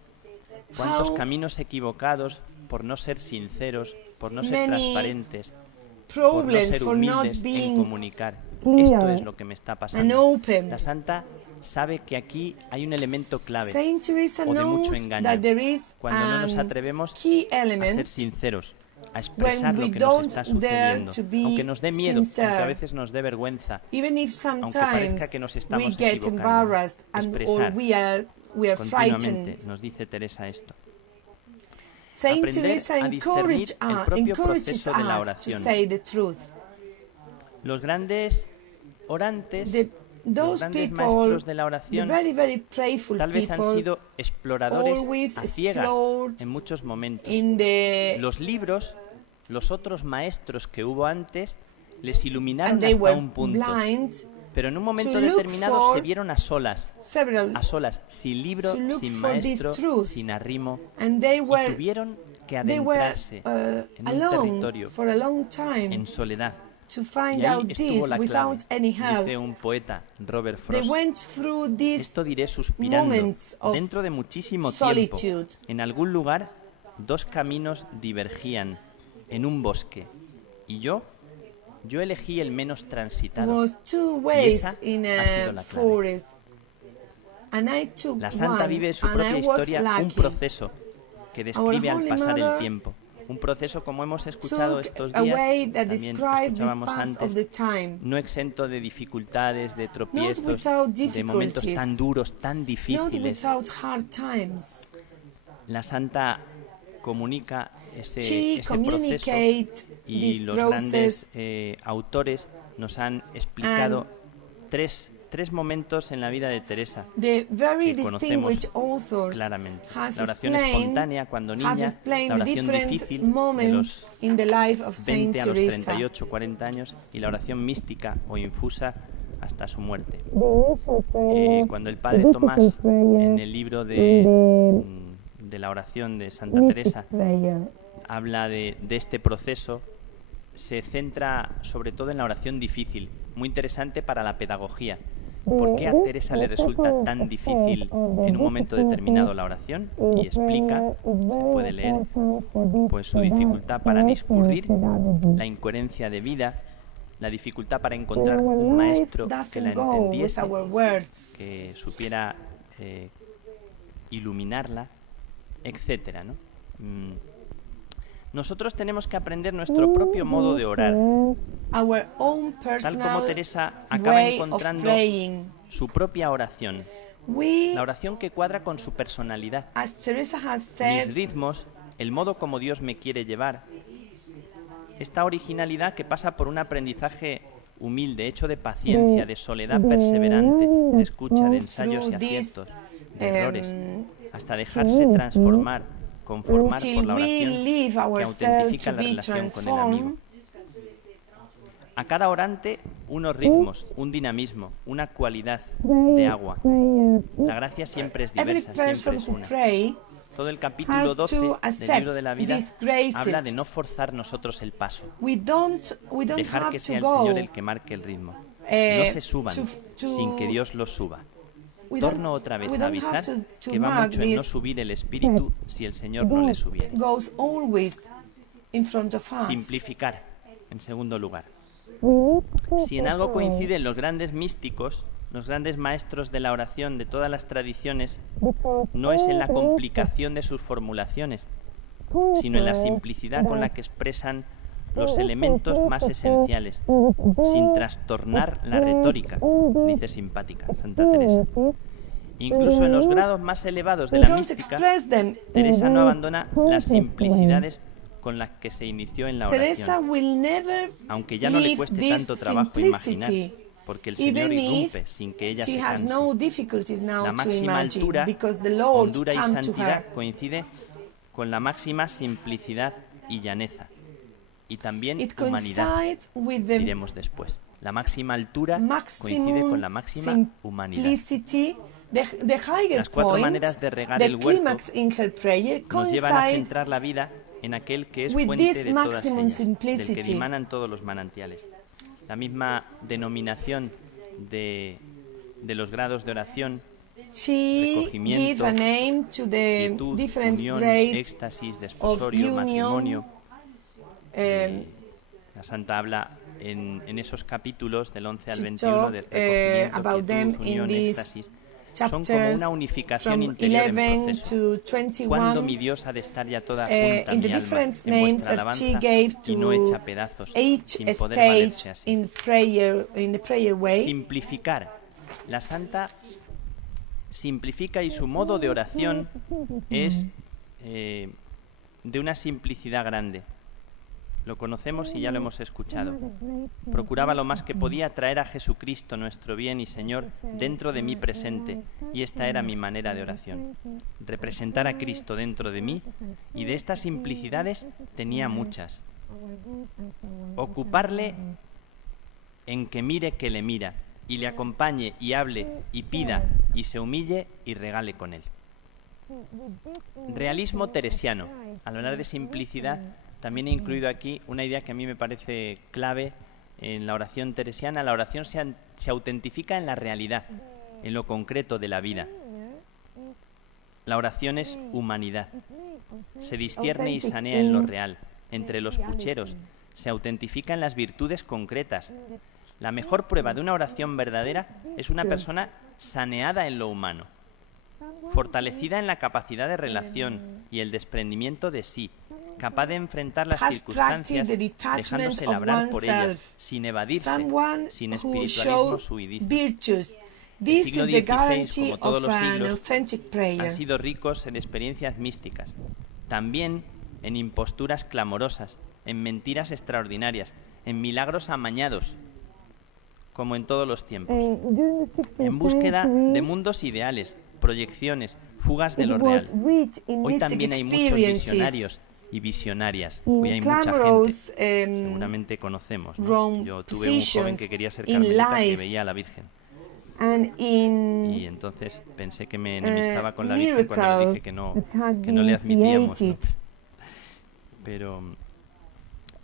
cuántos caminos equivocados por no ser sinceros, por no ser Many transparentes, por no problems ser for not humildes en being comunicar? Esto es lo que me está and pasando. open. La santa sabe que aquí hay un elemento clave Saint Teresa o de mucho knows engaño, that there is cuando no nos a atrevemos key a ser element sinceros, a expresar when we lo que nos don't está dare sucediendo, to be aunque nos dé miedo, aunque sincere. a veces nos dé vergüenza, even if aunque parezca sometimes que nos we estamos get equivocando. embarrassed or Expresar we are continuamente, frightened. nos dice Teresa esto. Saint Aprender Teresa a discernir el propio encourages proceso de la us to oración. say the truth. Los grandes orantes, los Those grandes people, maestros de la the oración, very, very prayful tal vez han people, sido exploradores always a ciegas explored en muchos momentos. in the Los libros, los otros maestros que hubo antes, les iluminaron and they hasta were un punto, blind pero en un momento to look determinado for se vieron a solas, several, sin libro, to look sin for this maestro, truth. sin arrimo, and they y were tuvieron que they were adentrarse en un alone territorio for a long time en soledad. to find Y ahí out estuvo this la clave, without any help. dice un poeta, Robert They Frost. went through this Esto diré suspirando, moments of dentro de muchísimo solitude. tiempo. En algún lugar, dos caminos divergían en un bosque. Y yo elegí el menos transitado. was two ways esa in ha sido a la clave. forest, and I took La santa one, vive su and propia I was historia, un lucky. proceso que describe al Holy pasar el Mother tiempo. Un proceso, como hemos escuchado Took estos a días, way that también described this escuchábamos pass of antes, the time, no exento de dificultades, de tropiezos, without de momentos difficulties, tan duros, tan not difíciles. without hard times. La santa comunica ese She proceso communicate y this los process, grandes autores nos han explicado tres momentos en la vida de Teresa the very que conocemos distinguished authors claramente. has La oración explained, espontánea cuando has niña, explained la the oración different difícil de moments los in the life of Saint 20 a los Teresa. 38, 40 años y la oración mística o infusa hasta su muerte. Cuando el padre Tomás, en el libro de la oración de Santa Teresa, habla de este proceso, se centra sobre todo en la oración difícil, muy interesante para la pedagogía. ¿Por qué a Teresa le resulta tan difícil en un momento determinado la oración? Y explica, se puede leer, pues su dificultad para discurrir, la incoherencia de vida, la dificultad para encontrar un maestro que la entendiese, que supiera iluminarla, etcétera, ¿no? Nosotros tenemos que aprender nuestro propio modo de orar, Our own tal personal como Teresa acaba way of encontrando praying. su propia oración, We, la oración que cuadra con su personalidad, as Teresa has mis said, ritmos, el modo como Dios me quiere llevar. Esta originalidad que pasa por un aprendizaje humilde, hecho de paciencia, de soledad perseverante, de escucha, de ensayos y Through this, aciertos, de errores, hasta dejarse transformar, conformar por until la we oración leave que ourselves autentifica to la be relación con el amigo. transformed. A cada orante unos ritmos, un dinamismo, una cualidad de agua. La gracia siempre es Every diversa, siempre person es who una. pray Todo el capítulo has 12 to del accept libro de la vida these graces. habla de no forzar nosotros el paso, We don't dejar have que to sea el go. Señor el que marque el ritmo. No se suban sin que Dios los suba. We don't- Torno otra vez we a don't avisar have to que va mark mucho en no this. subir el espíritu si el Señor no le subiere. Goes always in front of us. Simplificar, en segundo lugar. Si en algo coinciden los grandes místicos, los grandes maestros de la oración de todas las tradiciones, no es en la complicación de sus formulaciones, sino en la simplicidad con la que expresan los elementos más esenciales, sin trastornar la retórica, dice simpática Santa Teresa. Incluso en los grados más elevados de la don't mística, express them. Teresa no abandona las simplicidades con las que se inició en la Teresa oración, will never aunque ya no le leave cueste this tanto trabajo imaginar, simplicity, porque el Señor even if irrumpe sin que ella she se has canse. no difficulties now La to máxima imagine, altura, because the Lord hondura y come to santidad her. coincide con la máxima simplicidad y llaneza, y también It humanidad, coincides with the diremos después. La máxima altura coincide con la máxima humanidad. simplicity. The higher Las cuatro point, maneras de regar the el huerto climax in her prayer nos llevan a coincide centrar la vida en aquel que es with fuente this de todas maximum ellas, del que simplicity. dimanan todos los manantiales. La misma denominación de los grados de oración, She recogimiento, gave a name to the quietud, different unión, grades éxtasis, desposorio, union, matrimonio. um, La Santa habla en esos capítulos del 11 al she 21 de talk, recogimiento, about them quietud, in unión, these éxtasis. Son como chapters una unificación from interior en 11 proceso. to 21. Cuando mi Dios ha de estar ya toda junta In mi the alma different en names vuestra that she alabanza gave y no to hecha pedazos, each sin poder valerse stage así. in prayer, in the prayer way. Simplificar. La Santa simplifica y su modo de oración es de una simplicidad grande. Lo conocemos y ya lo hemos escuchado. Procuraba lo más que podía traer a Jesucristo, nuestro bien y Señor, dentro de mí presente, y esta era mi manera de oración. Representar a Cristo dentro de mí, y de estas simplicidades tenía muchas. Ocuparle en que mire que le mira, y le acompañe y hable y pida y se humille y regale con él. Realismo teresiano. Al hablar de simplicidad, también he incluido aquí una idea que a mí me parece clave en la oración teresiana. La oración se autentifica en la realidad, en lo concreto de la vida. La oración es humanidad. Se discierne y sanea en lo real, entre los pucheros. Se autentifica en las virtudes concretas. La mejor prueba de una oración verdadera es una persona saneada en lo humano, fortalecida en la capacidad de relación y el desprendimiento de sí, capaz de enfrentar las circunstancias dejándose labrar por ellas, sin evadirse, sin espiritualismo suidizo. El siglo XVI, como todos los siglos, han sido ricos en experiencias místicas, también en imposturas clamorosas, en mentiras extraordinarias, en milagros amañados, como en todos los tiempos, en búsqueda de mundos ideales, proyecciones, fugas de lo real. Hoy también hay muchos visionarios y visionarias. Hoy hay mucha gente, seguramente conocemos, ¿no? Yo tuve un joven que quería ser carmelita que veía a la Virgen. Y entonces pensé que me enemistaba con la Virgen cuando le dije que no le admitíamos, ¿no? Pero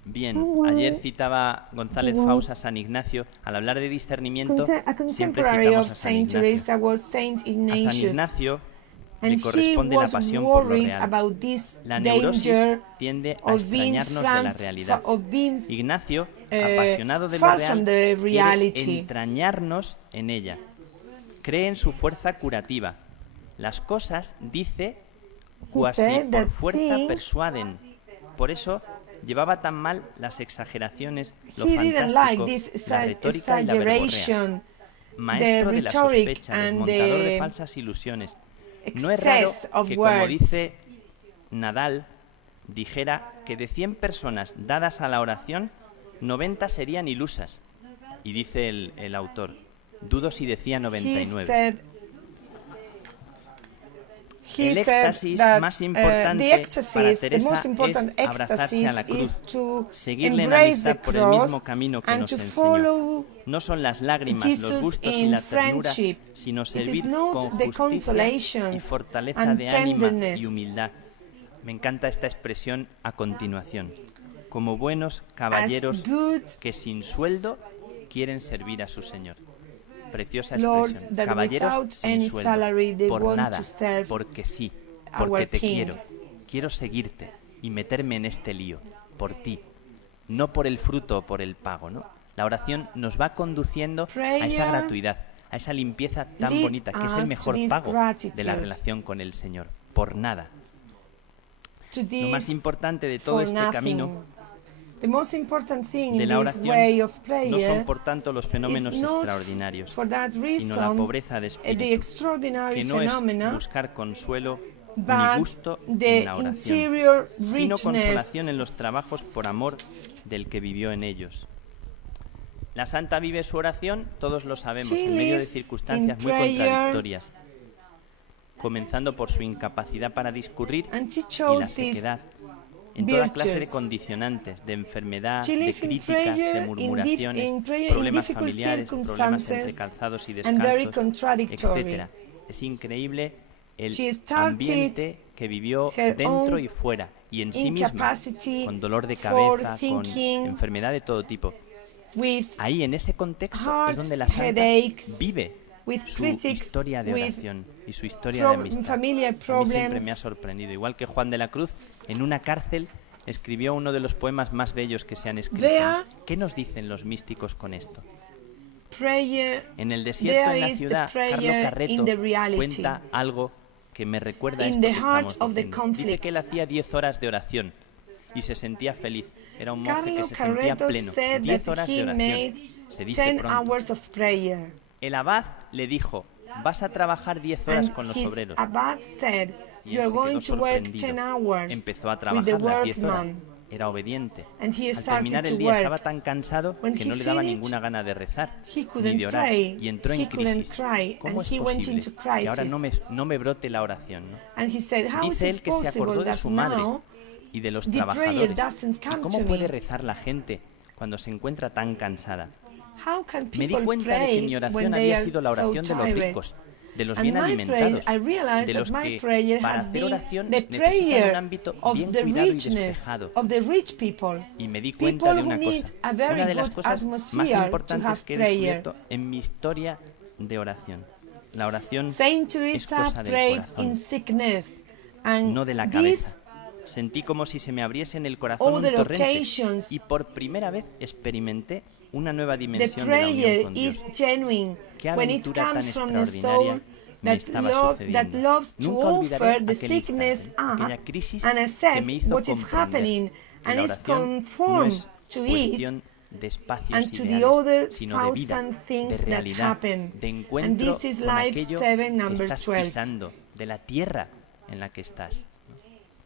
bien, ayer citaba González Faus a San Ignacio. Al hablar de discernimiento siempre citamos a San Ignacio. A San Ignacio le corresponde la pasión por lo real. La neurosis tiende a extrañarnos de la realidad. Ignacio, apasionado de lo real, quiere entrañarnos en ella. Cree en su fuerza curativa. Las cosas, dice, cuasi por fuerza persuaden. Por eso llevaba tan mal las exageraciones, lo fantástico, la retórica y la verborrea. Maestro de la sospecha, desmontador de falsas ilusiones. No es raro que, como dice Nadal, dijera que de 100 personas dadas a la oración, 90 serían ilusas. Y dice el autor, dudo si decía 99. El éxtasis más importante para Teresa es abrazarse a la cruz, seguirle en amistad por el mismo camino que nos enseñó. No son las lágrimas, los gustos y la ternura, sino servir con justicia y fortaleza de ánima y humildad. Me encanta esta expresión a continuación. Como buenos caballeros que sin sueldo quieren servir a su Señor. Preciosa expresión. Caballeros sin sueldo, por nada, porque sí, porque te quiero. Quiero seguirte y meterme en este lío, por ti, no por el fruto o por el pago, ¿no? La oración nos va conduciendo a esa gratuidad, a esa limpieza tan bonita, que es el mejor pago de la relación con el Señor, por nada. Lo más importante de todo este camino The most important thing de in la this way oración of no son, prayer por tanto, los fenómenos is not extraordinarios, for that sino la reason pobreza de the espíritu, extraordinary que no es phenomena, buscar consuelo ni but gusto en the la oración, interior sino richness. consolación en los trabajos por amor del que vivió en ellos. La santa vive su oración, todos lo sabemos, She en medio de lives circunstancias in muy prayer, contradictorias, comenzando por su incapacidad para discurrir and she y la chose this sequedad, en toda clase de virtues. condicionantes, de enfermedad, She de lives in críticas, de prayer, murmuraciones, in prayer in problemas difficult familiares, problemas entre circumstances, calzados y and very descalzos, contradictory. etc. Es increíble el She started ambiente que vivió her dentro own y fuera, y en sí misma, incapacity con dolor de for cabeza, con thinking, enfermedad de todo tipo. with Ahí, en ese contexto, heart es donde la santa headaches, vive with su critics, historia de with oración y su historia de amistad. familiar A mí siempre problems. me ha sorprendido. Igual que Juan de la Cruz, en una cárcel, escribió uno de los poemas más bellos que se han escrito. There- ¿Qué nos dicen los místicos con esto? Prayer, En el desierto, there en la is the ciudad, prayer Carlo Carreto in the reality. cuenta algo que me recuerda a In esto the que heart estamos of the diciendo. Dice conflict. que él hacía 10 horas de oración y se sentía feliz. Era un monje Carlo que se sentía Carreto pleno. said 10 that horas he de oración. made Se dice 10 pronto. hours of prayer. El abad le dijo, vas a trabajar 10 horas And con los his obreros. abbot said, Y él "You're se going quedó to work sorprendido. 10 hours Empezó a with the trabajar las 10 horas. workman." Era obediente. And he Al started terminar el to día work. estaba tan cansado When que he no le daba finished, ninguna gana de rezar he ni couldn't de orar pray. y entró He en couldn't crisis. cry, ¿Cómo and es he went posible into que ahora crisis. no me brote la oración? ¿no? And he said, "How is Dice él it que se acordó possible de that su madre now y de los the prayer trabajadores. doesn't ¿Y come cómo to puede me? rezar la gente cuando se encuentra tan cansada? How can Me di people cuenta de que pray mi when oración they había are sido la so oración de los tired?" ricos, de los And bien my alimentados, prayer, I realized de that los my que prayer para had hacer been oración the necesitan un prayer ámbito of bien the cuidado y richness despejado. of the rich people. Y me di cuenta People de who una need cosa. a very Una de las good cosas más atmosphere to importantes have que he prayer. descubierto en mi historia de oración. La oración Saint es Teresa cosa del prayed corazón, in sickness, and no de la this cabeza. Sentí como si se me abriese en el corazón un other torrente occasions, y por primera vez experimenté una nueva the dimensión de la unión prayer con is Dios. genuine Qué when it aventura tan comes from the extraordinaria soul me that, estaba that sucediendo. loves to Nunca olvidaré offer the aquel sickness instante, up aquella crisis and que accept me hizo what is comprender happening que and la is oración no conformed es to it cuestión de espacios and to the ideales, other sino de vida, thousand things de that realidad, happen. de And encuentro this is con Life aquello 7, que number estás 12. pisando, de la tierra en la que estás.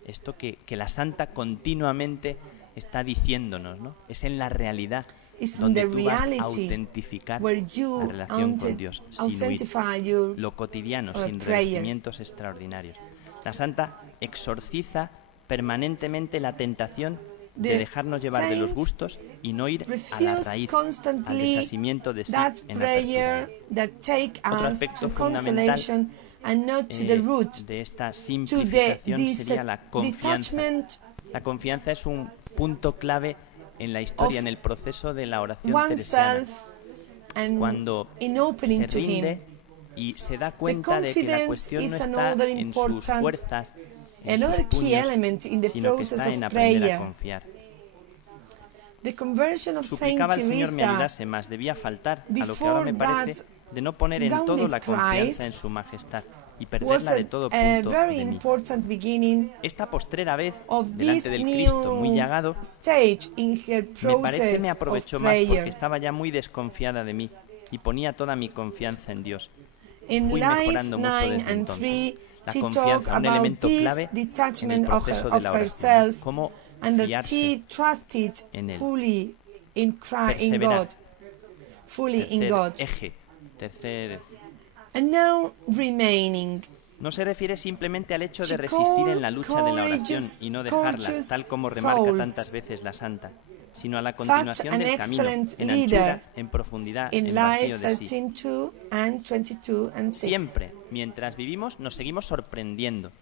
Esto que la Santa continuamente está diciéndonos, ¿no? Es en la realidad It's in donde the tú vas a reality autentificar where la you relación con Dios, sin huir, authentify your lo cotidiano, sin prayer. revestimientos extraordinarios. La Santa exorciza permanentemente la tentación de The dejarnos llevar de los saint gustos y no ir a la refuse raíz, al constantly desasimiento de sí that en prayer apertura. that take Otro us aspecto to fundamental, consolation and not to the root, de esta to the simplificación sería la confianza. detachment La confianza es un punto clave en la historia, of en el proceso de la oración teresiana. oneself and Cuando in opening se to rinde him. y se da cuenta de que la confidence cuestión no is está another en sus important- fuerzas, en Another sus key puños, element in the sino que process está of en aprender a prayer. confiar. The conversion of Saint Suplicaba al Señor me Teresa ayudase, mas debía faltar a lo que ahora me before parece de no poner en grounded todo la confianza Christ en su majestad y was perderla de todo a punto very de mí. important beginning Esta postrera vez, of this delante del Cristo muy new llagado, stage in her me parece process me of aprovechó más porque prayer. estaba ya muy desconfiada de mí y ponía toda mi confianza en Dios. In Fui Life mejorando mucho 9 desde and entonces. 3, La she confianza, talked un about elemento this clave en el detachment of, proceso de la oración. herself Cómo and that fiarse, she trusted en él. fully in perseverar. God, fully in tercer God. eje, tercer. And now remaining. No se refiere simplemente al hecho de She resistir en la called lucha de la oración courageous- y no dejarla, courageous tal como remarca souls. tantas veces la Santa, sino a la Such continuación an del camino, excellent en leader anchura, en profundidad, In en vacío Life de sí. 13:2 and 22 and 6. Siempre, mientras vivimos, nos seguimos sorprendiendo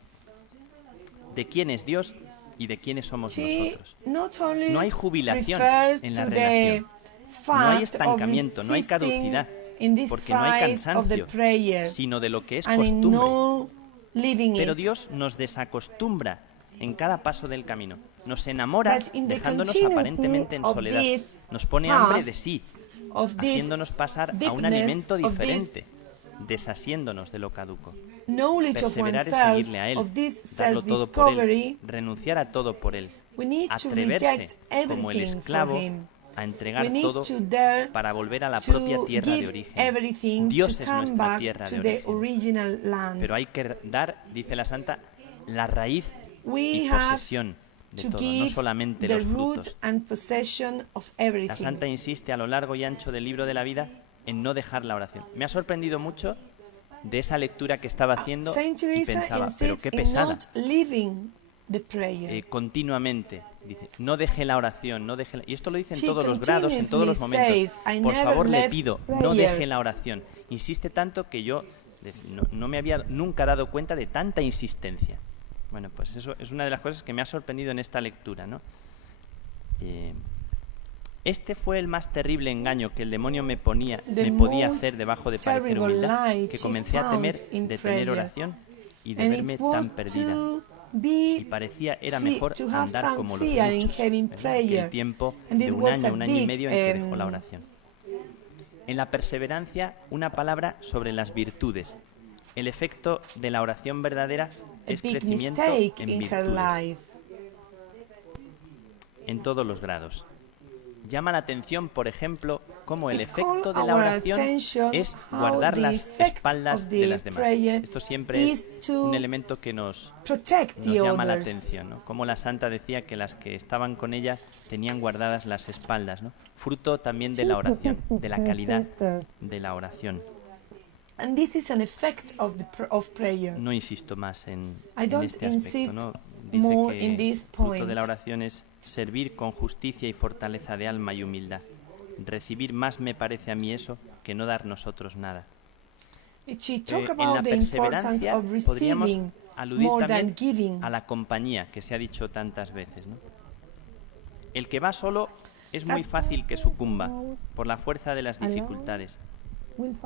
de quién es Dios y de quiénes somos She nosotros. not only No hay jubilación refers en la to relación. the No hay fact estancamiento, of no hay resisting caducidad, in this porque no hay fight of the cansancio, prayer sino de lo que es and in costumbre. no living Pero it. Dios nos desacostumbra en cada paso del camino. Nos enamora But in the dejándonos continuity aparentemente en of soledad. this Nos pone path, hambre de sí, of this haciéndonos pasar a un deepness, alimento of this diferente, desasiéndonos de lo caduco. knowledge of Perseverar es oneself, seguirle a Él, of this darlo todo por Él, self-discovery, renunciar a todo por Él, We need to atreverse reject como el everything esclavo for him. a We entregar need todo to dare para volver a la propia to tierra de give origen. everything Dios to es come nuestra back tierra to de the origen. original land. Pero hay que dar, dice la Santa, la raíz We y have posesión de to todo, no give solamente the los root frutos. and possession of La everything. Santa insiste a lo largo y ancho del libro de la vida en no dejar la oración. Me ha sorprendido mucho de esa lectura que estaba haciendo Saint y Teresa pensaba, pero insists qué in pesada. not leaving the prayer. Continuamente dice, no deje la oración, no deje la... Y esto lo dice en She todos los grados, en todos los continuously momentos. says, "I Por never favor, le left pido, no prayer". deje la oración. Insiste tanto que yo no me había nunca dado cuenta de tanta insistencia. Bueno, pues eso es una de las cosas que me ha sorprendido en esta lectura, ¿no? Este fue el más terrible engaño que el demonio me podía hacer debajo de parecer humildad, que comencé a temer de tener oración y de verme tan perdida. Y parecía era mejor andar como los muchos, en aquel tiempo de un año y medio en que dejó la oración. En la perseverancia, una palabra sobre las virtudes. El efecto de la oración verdadera es crecimiento en virtudes, en todos los grados. Llama la atención, por ejemplo, cómo el efecto de la oración es guardar las espaldas de las demás. Esto siempre es un elemento que nos llama la atención, ¿no? Como la Santa decía que las que estaban con ella tenían guardadas las espaldas, ¿no? Fruto también de la oración, de la calidad de la oración. And this is an effect of prayer. No insisto más en I don't este aspecto, insist ¿no? more Dice in que this fruto point. de la oración es servir con justicia y fortaleza de alma y humildad. Recibir más me parece a mí eso que no dar nosotros nada. She talk En la about the importance perseverancia of podríamos receiving aludir more than también giving. a la compañía que se ha dicho tantas veces, ¿no? El que va solo es muy fácil que sucumba por la fuerza de las dificultades.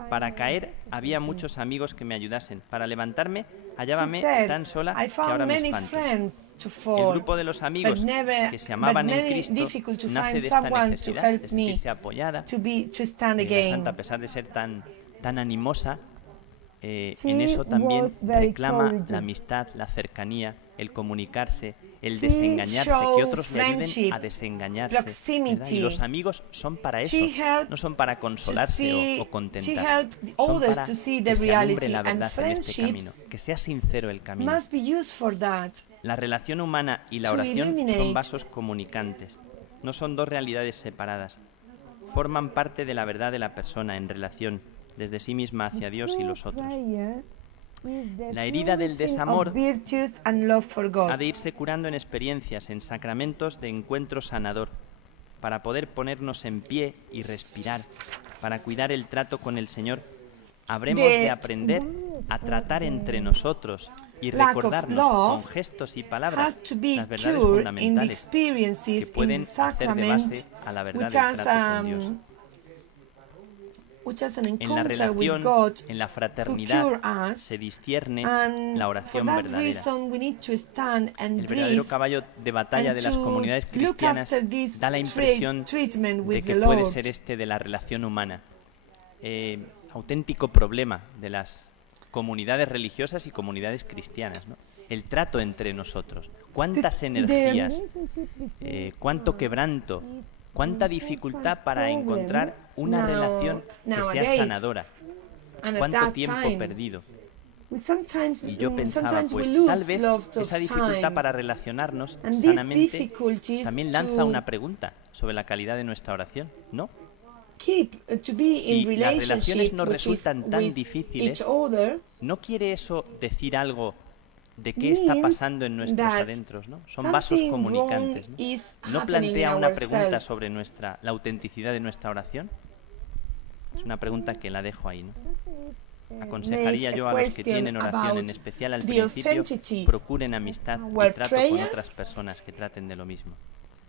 Para caer había muchos amigos que me ayudasen. Para levantarme hallábame tan sola que ahora me espanto. El grupo de los amigos que se amaban en Cristo nace de esta necesidad de sentirse apoyada. La Santa, a pesar de ser tan animosa, en eso también reclama la amistad, la cercanía, el comunicarse, el desengañarse, que otros le ayuden a desengañarse, ¿verdad? Y los amigos son para eso, no son para consolarse o contentarse, son para que se alumbre la verdad en este camino, que sea sincero el camino. La relación humana y la oración son vasos comunicantes, no son dos realidades separadas, forman parte de la verdad de la persona en relación desde sí misma hacia Dios y los otros. La herida del desamor ha de irse curando en experiencias, en sacramentos de encuentro sanador, para poder ponernos en pie y respirar, para cuidar el trato con el Señor. Habremos de aprender a tratar entre nosotros y recordarnos con gestos y palabras las verdades fundamentales que pueden hacer de base a la verdad del trato con Dios. En la relación, en la fraternidad, se discierne la oración verdadera. El verdadero caballo de batalla de las comunidades cristianas da la impresión de que puede ser este de la relación humana. Auténtico problema de las comunidades religiosas y comunidades cristianas, ¿no? El trato entre nosotros. Cuántas energías, cuánto quebranto, cuánta dificultad para encontrar una relación que sea sanadora. Cuánto tiempo perdido. Y yo pensaba, pues tal vez esa dificultad para relacionarnos sanamente también lanza una pregunta sobre la calidad de nuestra oración, ¿no? Si las relaciones nos resultan tan difíciles, ¿no quiere eso decir algo de qué está pasando en nuestros adentros, ¿no? Son vasos comunicantes, ¿no? ¿No plantea una pregunta sobre la autenticidad de nuestra oración? Es una pregunta que la dejo ahí, ¿no? Aconsejaría yo a los que tienen oración, en especial al principio, procuren amistad y trato con otras personas que traten de lo mismo.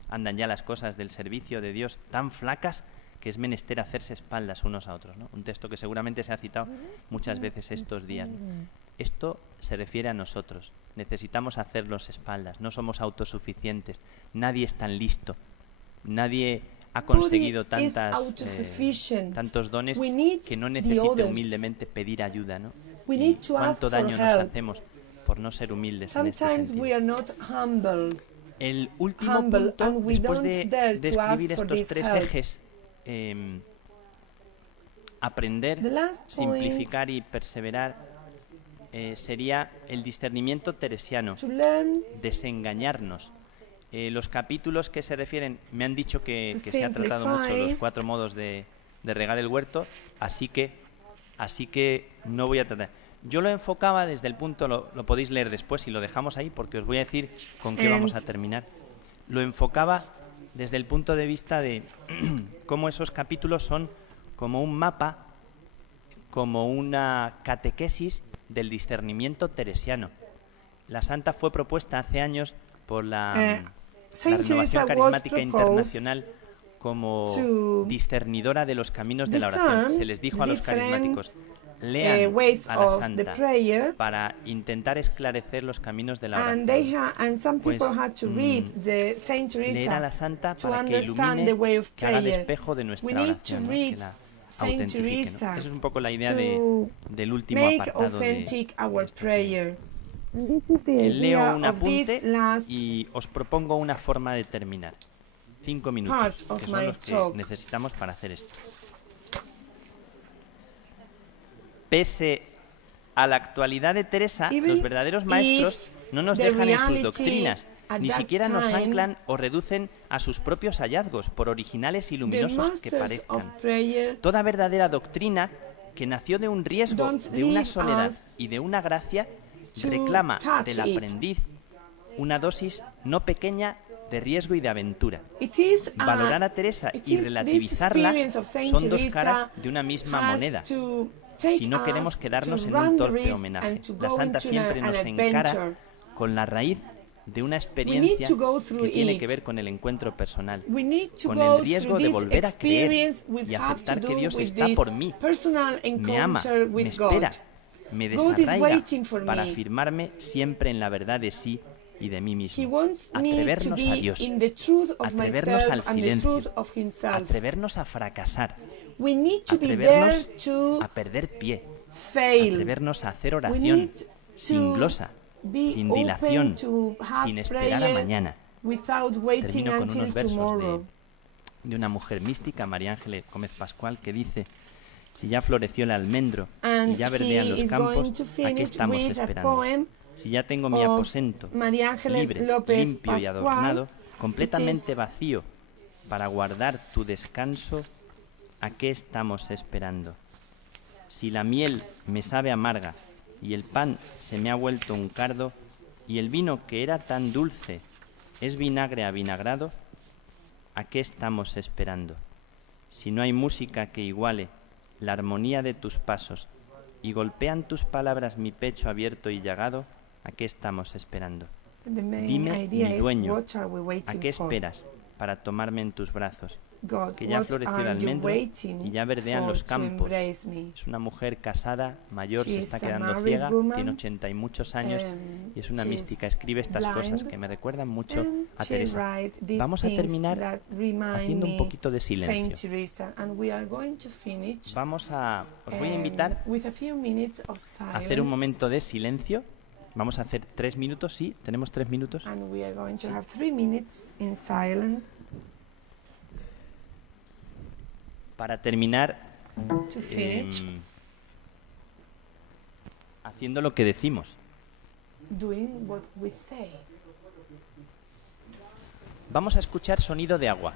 Andan ya las cosas del servicio de Dios tan flacas que es menester hacerse espaldas unos a otros, ¿no? Un texto que seguramente se ha citado muchas veces estos días, ¿no? Esto se refiere a nosotros. Necesitamos hacernos espaldas. No somos autosuficientes. Nadie es tan listo. Nadie ha conseguido tantos dones que no necesite humildemente pedir ayuda, ¿no? Y cuánto daño nos hacemos por no ser humildes en este sentido. El último humble, punto, and we después don't de dare to escribir ask for estos this tres help. ejes, aprender, The last point, simplificar y perseverar, sería el discernimiento teresiano, to learn desengañarnos. Los capítulos que se refieren, me han dicho que To se ha tratado mucho simplify. los 4 modos de regar el huerto, así que no voy a tratar. Yo lo enfocaba desde el punto, lo podéis leer después y lo dejamos ahí porque os voy a decir con qué vamos a terminar. Lo enfocaba desde el punto de vista de cómo esos capítulos son como un mapa, como una catequesis del discernimiento teresiano. La santa fue propuesta hace años por la Saint Teresa Renovación was Carismática proposed Internacional como to discernidora de los caminos de la oración. discern Se les dijo a los different, carismáticos, lean ways a la of the santa prayer, para intentar esclarecer los caminos de la and oración. some people Pues, had to read the Saint Leer a la Teresa santa to para que understand the way ilumine, of que haga de prayer. espejo de We nuestra need to oración, ¿no? read Que la Saint autentifique, ¿no? Teresa Eso es un poco la idea to del último make apartado de authentic our esto. prayer. This is the Leo idea un of this apunte last y os propongo una forma de terminar. 5 minutos, part of que son my los que talk. necesitamos para hacer esto. Pese a la actualidad de Teresa, Even los verdaderos maestros if no nos the dejan en sus reality doctrinas, at ni that siquiera nos time, anclan o reducen a sus propios hallazgos, por originales y the luminosos que masters of parezcan. prayer Toda verdadera doctrina que nació de un riesgo, Don't de una leave soledad us y de una gracia, to reclama touch del it. aprendiz una dosis no pequeña de riesgo y de aventura. It is Valorar a Teresa it y is this relativizarla experience of Saint son dos Teresa caras de una misma has moneda. to take Si no queremos us quedarnos to en run un the torpe risk homenaje. and to La go santa into siempre an nos encara adventure. con la raíz de una We need experiencia to go through que tiene it. que ver con el encuentro personal, We need to con go el riesgo through de this volver a creer experience we y have aceptar to que do Dios with está this por mí, personal me ama, encounter me with espera, God. me God is desarraiga waiting for para me. afirmarme siempre en la verdad de sí y de mí He mismo. wants me to Atrevernos a be Dios, in the truth of atrevernos al myself and the silencio, truth of himself. atrevernos a fracasar, We need to be there atrevernos to a perder pie, fail. atrevernos a hacer We oración need sin to glosa, be sin open dilación, to have sin esperar a prayer mañana. without waiting Termino con until unos versos tomorrow. de una mujer mística, María Ángeles Gómez Pascual, que dice: si ya floreció el almendro y And ya verdean los he is going campos, to ¿a qué finish estamos with a esperando? poem Si ya tengo mi of aposento María Ángeles libre, López limpio y Pascual, adornado, which completamente is- vacío, para guardar tu descanso, ¿a qué estamos esperando? Si la miel me sabe amarga y el pan se me ha vuelto un cardo y el vino que era tan dulce es vinagre avinagrado, ¿a qué estamos esperando? Si no hay música que iguale la armonía de tus pasos y golpean tus palabras mi pecho abierto y llagado, ¿a qué estamos esperando? The main Dime, idea mi is, dueño, what are we waiting ¿a qué for? esperas para tomarme en tus brazos? God, Que ya what floreció el are you almendro waiting y ya verdean for los to campos. embrace me? Es una mujer casada, mayor, She se is está a quedando married ciega, woman, tiene 80 y muchos años y es una she mística. is Escribe estas cosas blind, que me recuerdan mucho And a she Teresa. write these Vamos a things terminar that remind haciendo un me poquito de Saint silencio. Teresa, and we are going to finish Os voy a invitar with a few minutes of a silence, hacer un momento de silencio. Vamos a hacer 3 minutos, sí, tenemos 3 minutos. and we are going to have 3 minutes in silence Para terminar to finish haciendo lo que decimos. doing what we say. Vamos a escuchar sonido de agua.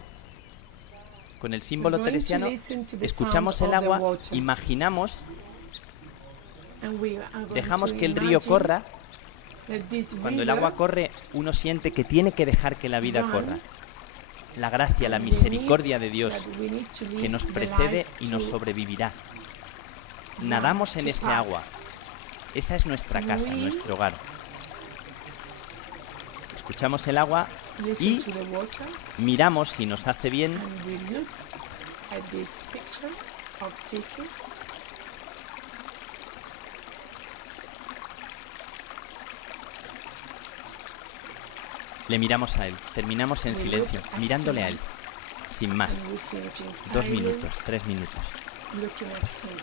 Con el símbolo We're going to teresiano listen to the escuchamos sound el of the agua, water. imaginamos, And we are going dejamos to que el río imagine corra. that this Cuando el river agua corre, uno siente que tiene que dejar que la vida run, corra. La gracia, la and we misericordia need de Dios that we need to que live nos the precede life y nos to sobrevivirá. Nadamos en to ese pass. agua. Esa es nuestra casa, We nuestro hogar. Escuchamos el agua listen y to the water, miramos si nos hace bien and we look at this picture of Jesus. le miramos a él. Terminamos en We silencio, look at mirándole a him. él. Sin más. And we finish in 2 silence, minutos, 3 minutos. looking at him.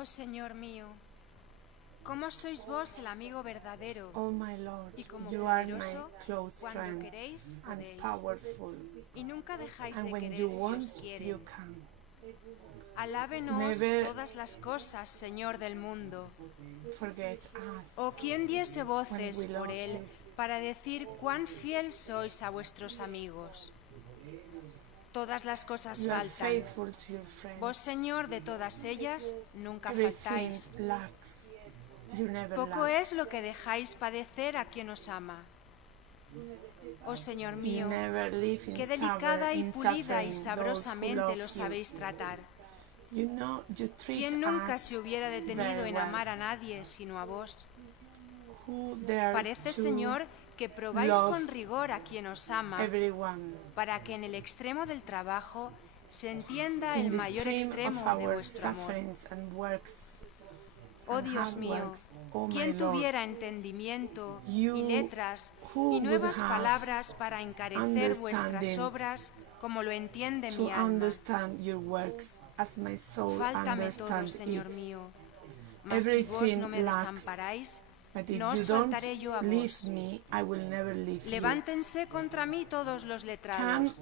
Oh Señor mío, ¿cómo sois vos el amigo verdadero? Oh my Lord, Y como you are my poderoso, close cuando friend queréis, and podéis. powerful. Y nunca dejáis And de when querer you si want, os quieren. you can. Alábenos Never todas las cosas, Señor del mundo. Forget us O quién diese when voces we por love él you. para decir cuán fiel sois a vuestros amigos. Todas las cosas You are faltan. faithful to your friends. Vos, Señor, de todas ellas nunca Everything faltáis. lacks. You never Poco lack. es lo que dejáis padecer a quien os ama. Oh Señor You mío, never live in qué delicada y in pulida y suffering those who sabrosamente love lo you. sabéis tratar. You know, you treat ¿Quién nunca us se hubiera detenido very en well. amar a nadie sino a vos? Who dare Parece, to Señor, que probáis love con rigor a quien os ama, everyone. para que en el extremo del trabajo se entienda In el the mayor stream extremo of de our vuestro amor. sufferings and works, Oh and Dios hard mío, works, oh my ¿quién Lord, tuviera entendimiento you y letras who y nuevas would have palabras para encarecer vuestras understanding obras como lo entiende to mi alma? understand your works as my soul Fáltame todo, understands Señor it. mío. Mas si vos Everything no me lacks, desamparáis, but if no you os don't faltaré yo a leave vos. me, I will never leave you. Levántense contra mí todos los letrados.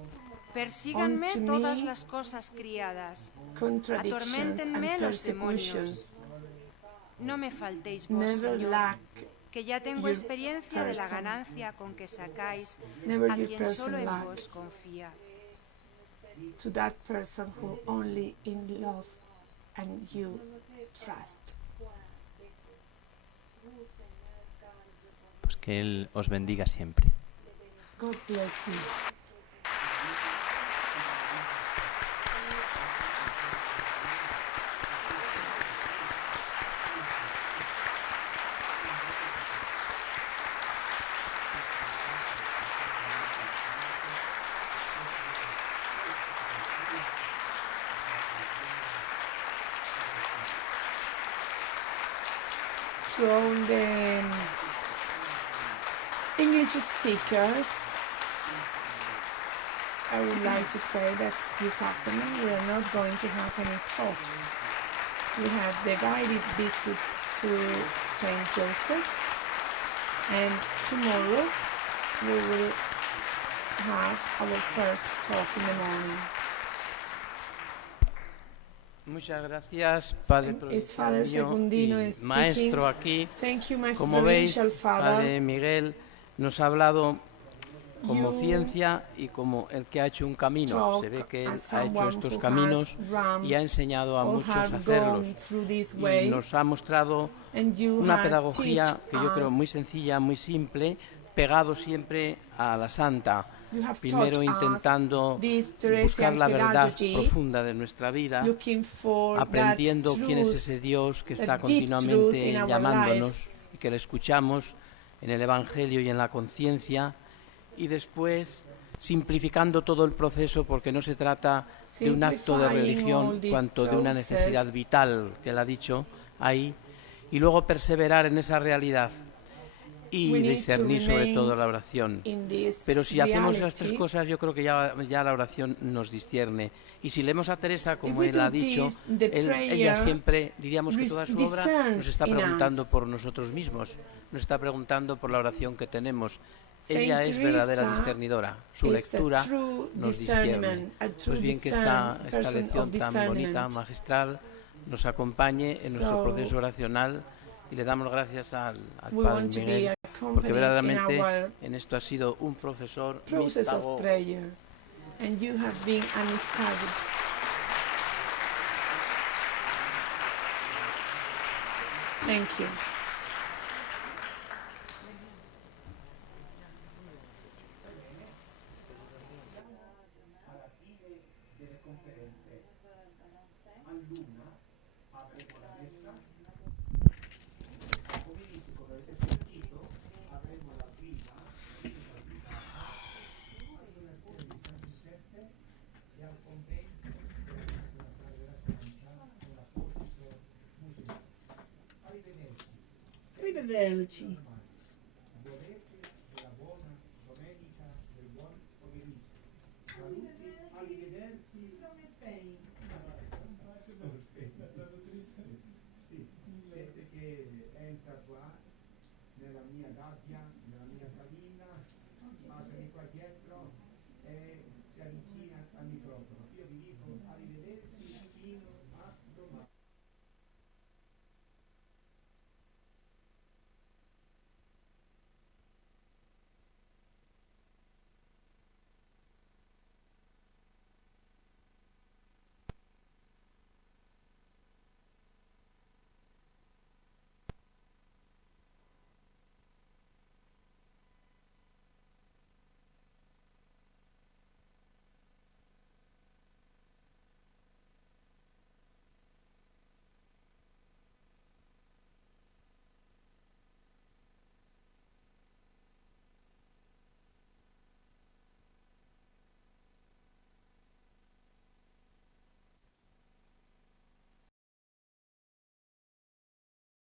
Persíganme unto todas me las cosas criadas. Contradictions Atorméntenme and los demonios. persecutions. No me faltéis vos, Never Señor, lack que ya tengo your experiencia de la person. ganancia con que sacáis Never a your quien person solo en lack. vos confía. To that person who only in love and you trust. Pues que Él os bendiga siempre. God bless you. To all the English speakers, I would like to say that this afternoon we are not going to have any talk. We have the guided visit to St. Joseph, and tomorrow we will have our first talk in the morning. Muchas gracias, Padre Is Father Provincial Secundino y speaking. Maestro aquí. Thank you, my Como veis, provincial father. Padre Miguel nos ha hablado como You ciencia y como el que ha hecho un camino. talk Se ve que él as ha hecho someone estos who caminos has run y ha enseñado a or muchos a have hacerlos. gone through this Y way, nos ha mostrado and you una have pedagogía teach que yo creo us, muy sencilla, muy simple, pegado siempre a la santa. you have Primero taught us intentando this buscar Teresian la verdad pedagogy, profunda de nuestra vida, looking for aprendiendo that quién es truth, ese Dios que está that deep truth continuamente in our llamándonos lives. y que le escuchamos en el Evangelio y en la conciencia, y después simplificando todo el proceso, porque no se trata de un acto de Simplifying religión all this cuanto de una process. necesidad vital, que él ha dicho ahí, y luego perseverar en esa realidad y We need to discernir sobre remain todo la oración. in this Pero si hacemos esas tres reality. cosas, yo creo que ya la oración nos discierne. Y si leemos a Teresa, como we él ha do dicho, this, the ella prayer siempre, diríamos que toda su obra nos discerns está in preguntando us. por nosotros mismos, nos está preguntando por la oración que tenemos. Saint Ella es verdadera Teresa discernidora. Su is a lectura true nos discierne. discernment, a true Pues bien que esta person lección of tan bonita, discernment. magistral, nos acompañe en nuestro So, proceso oracional, y le damos gracias al we Padre want to be Miguel, porque accompanied in verdaderamente our en esto ha sido un profesor process místago. of prayer, and you have been an study. Thank you. alla fine delle conferenze a luna avremo la messa, a pomeriggio, come avete sentito, avremo la guida alle 17 e al convento della Strada della Santa nella corso musicale. Arrivederci. Arrivederci.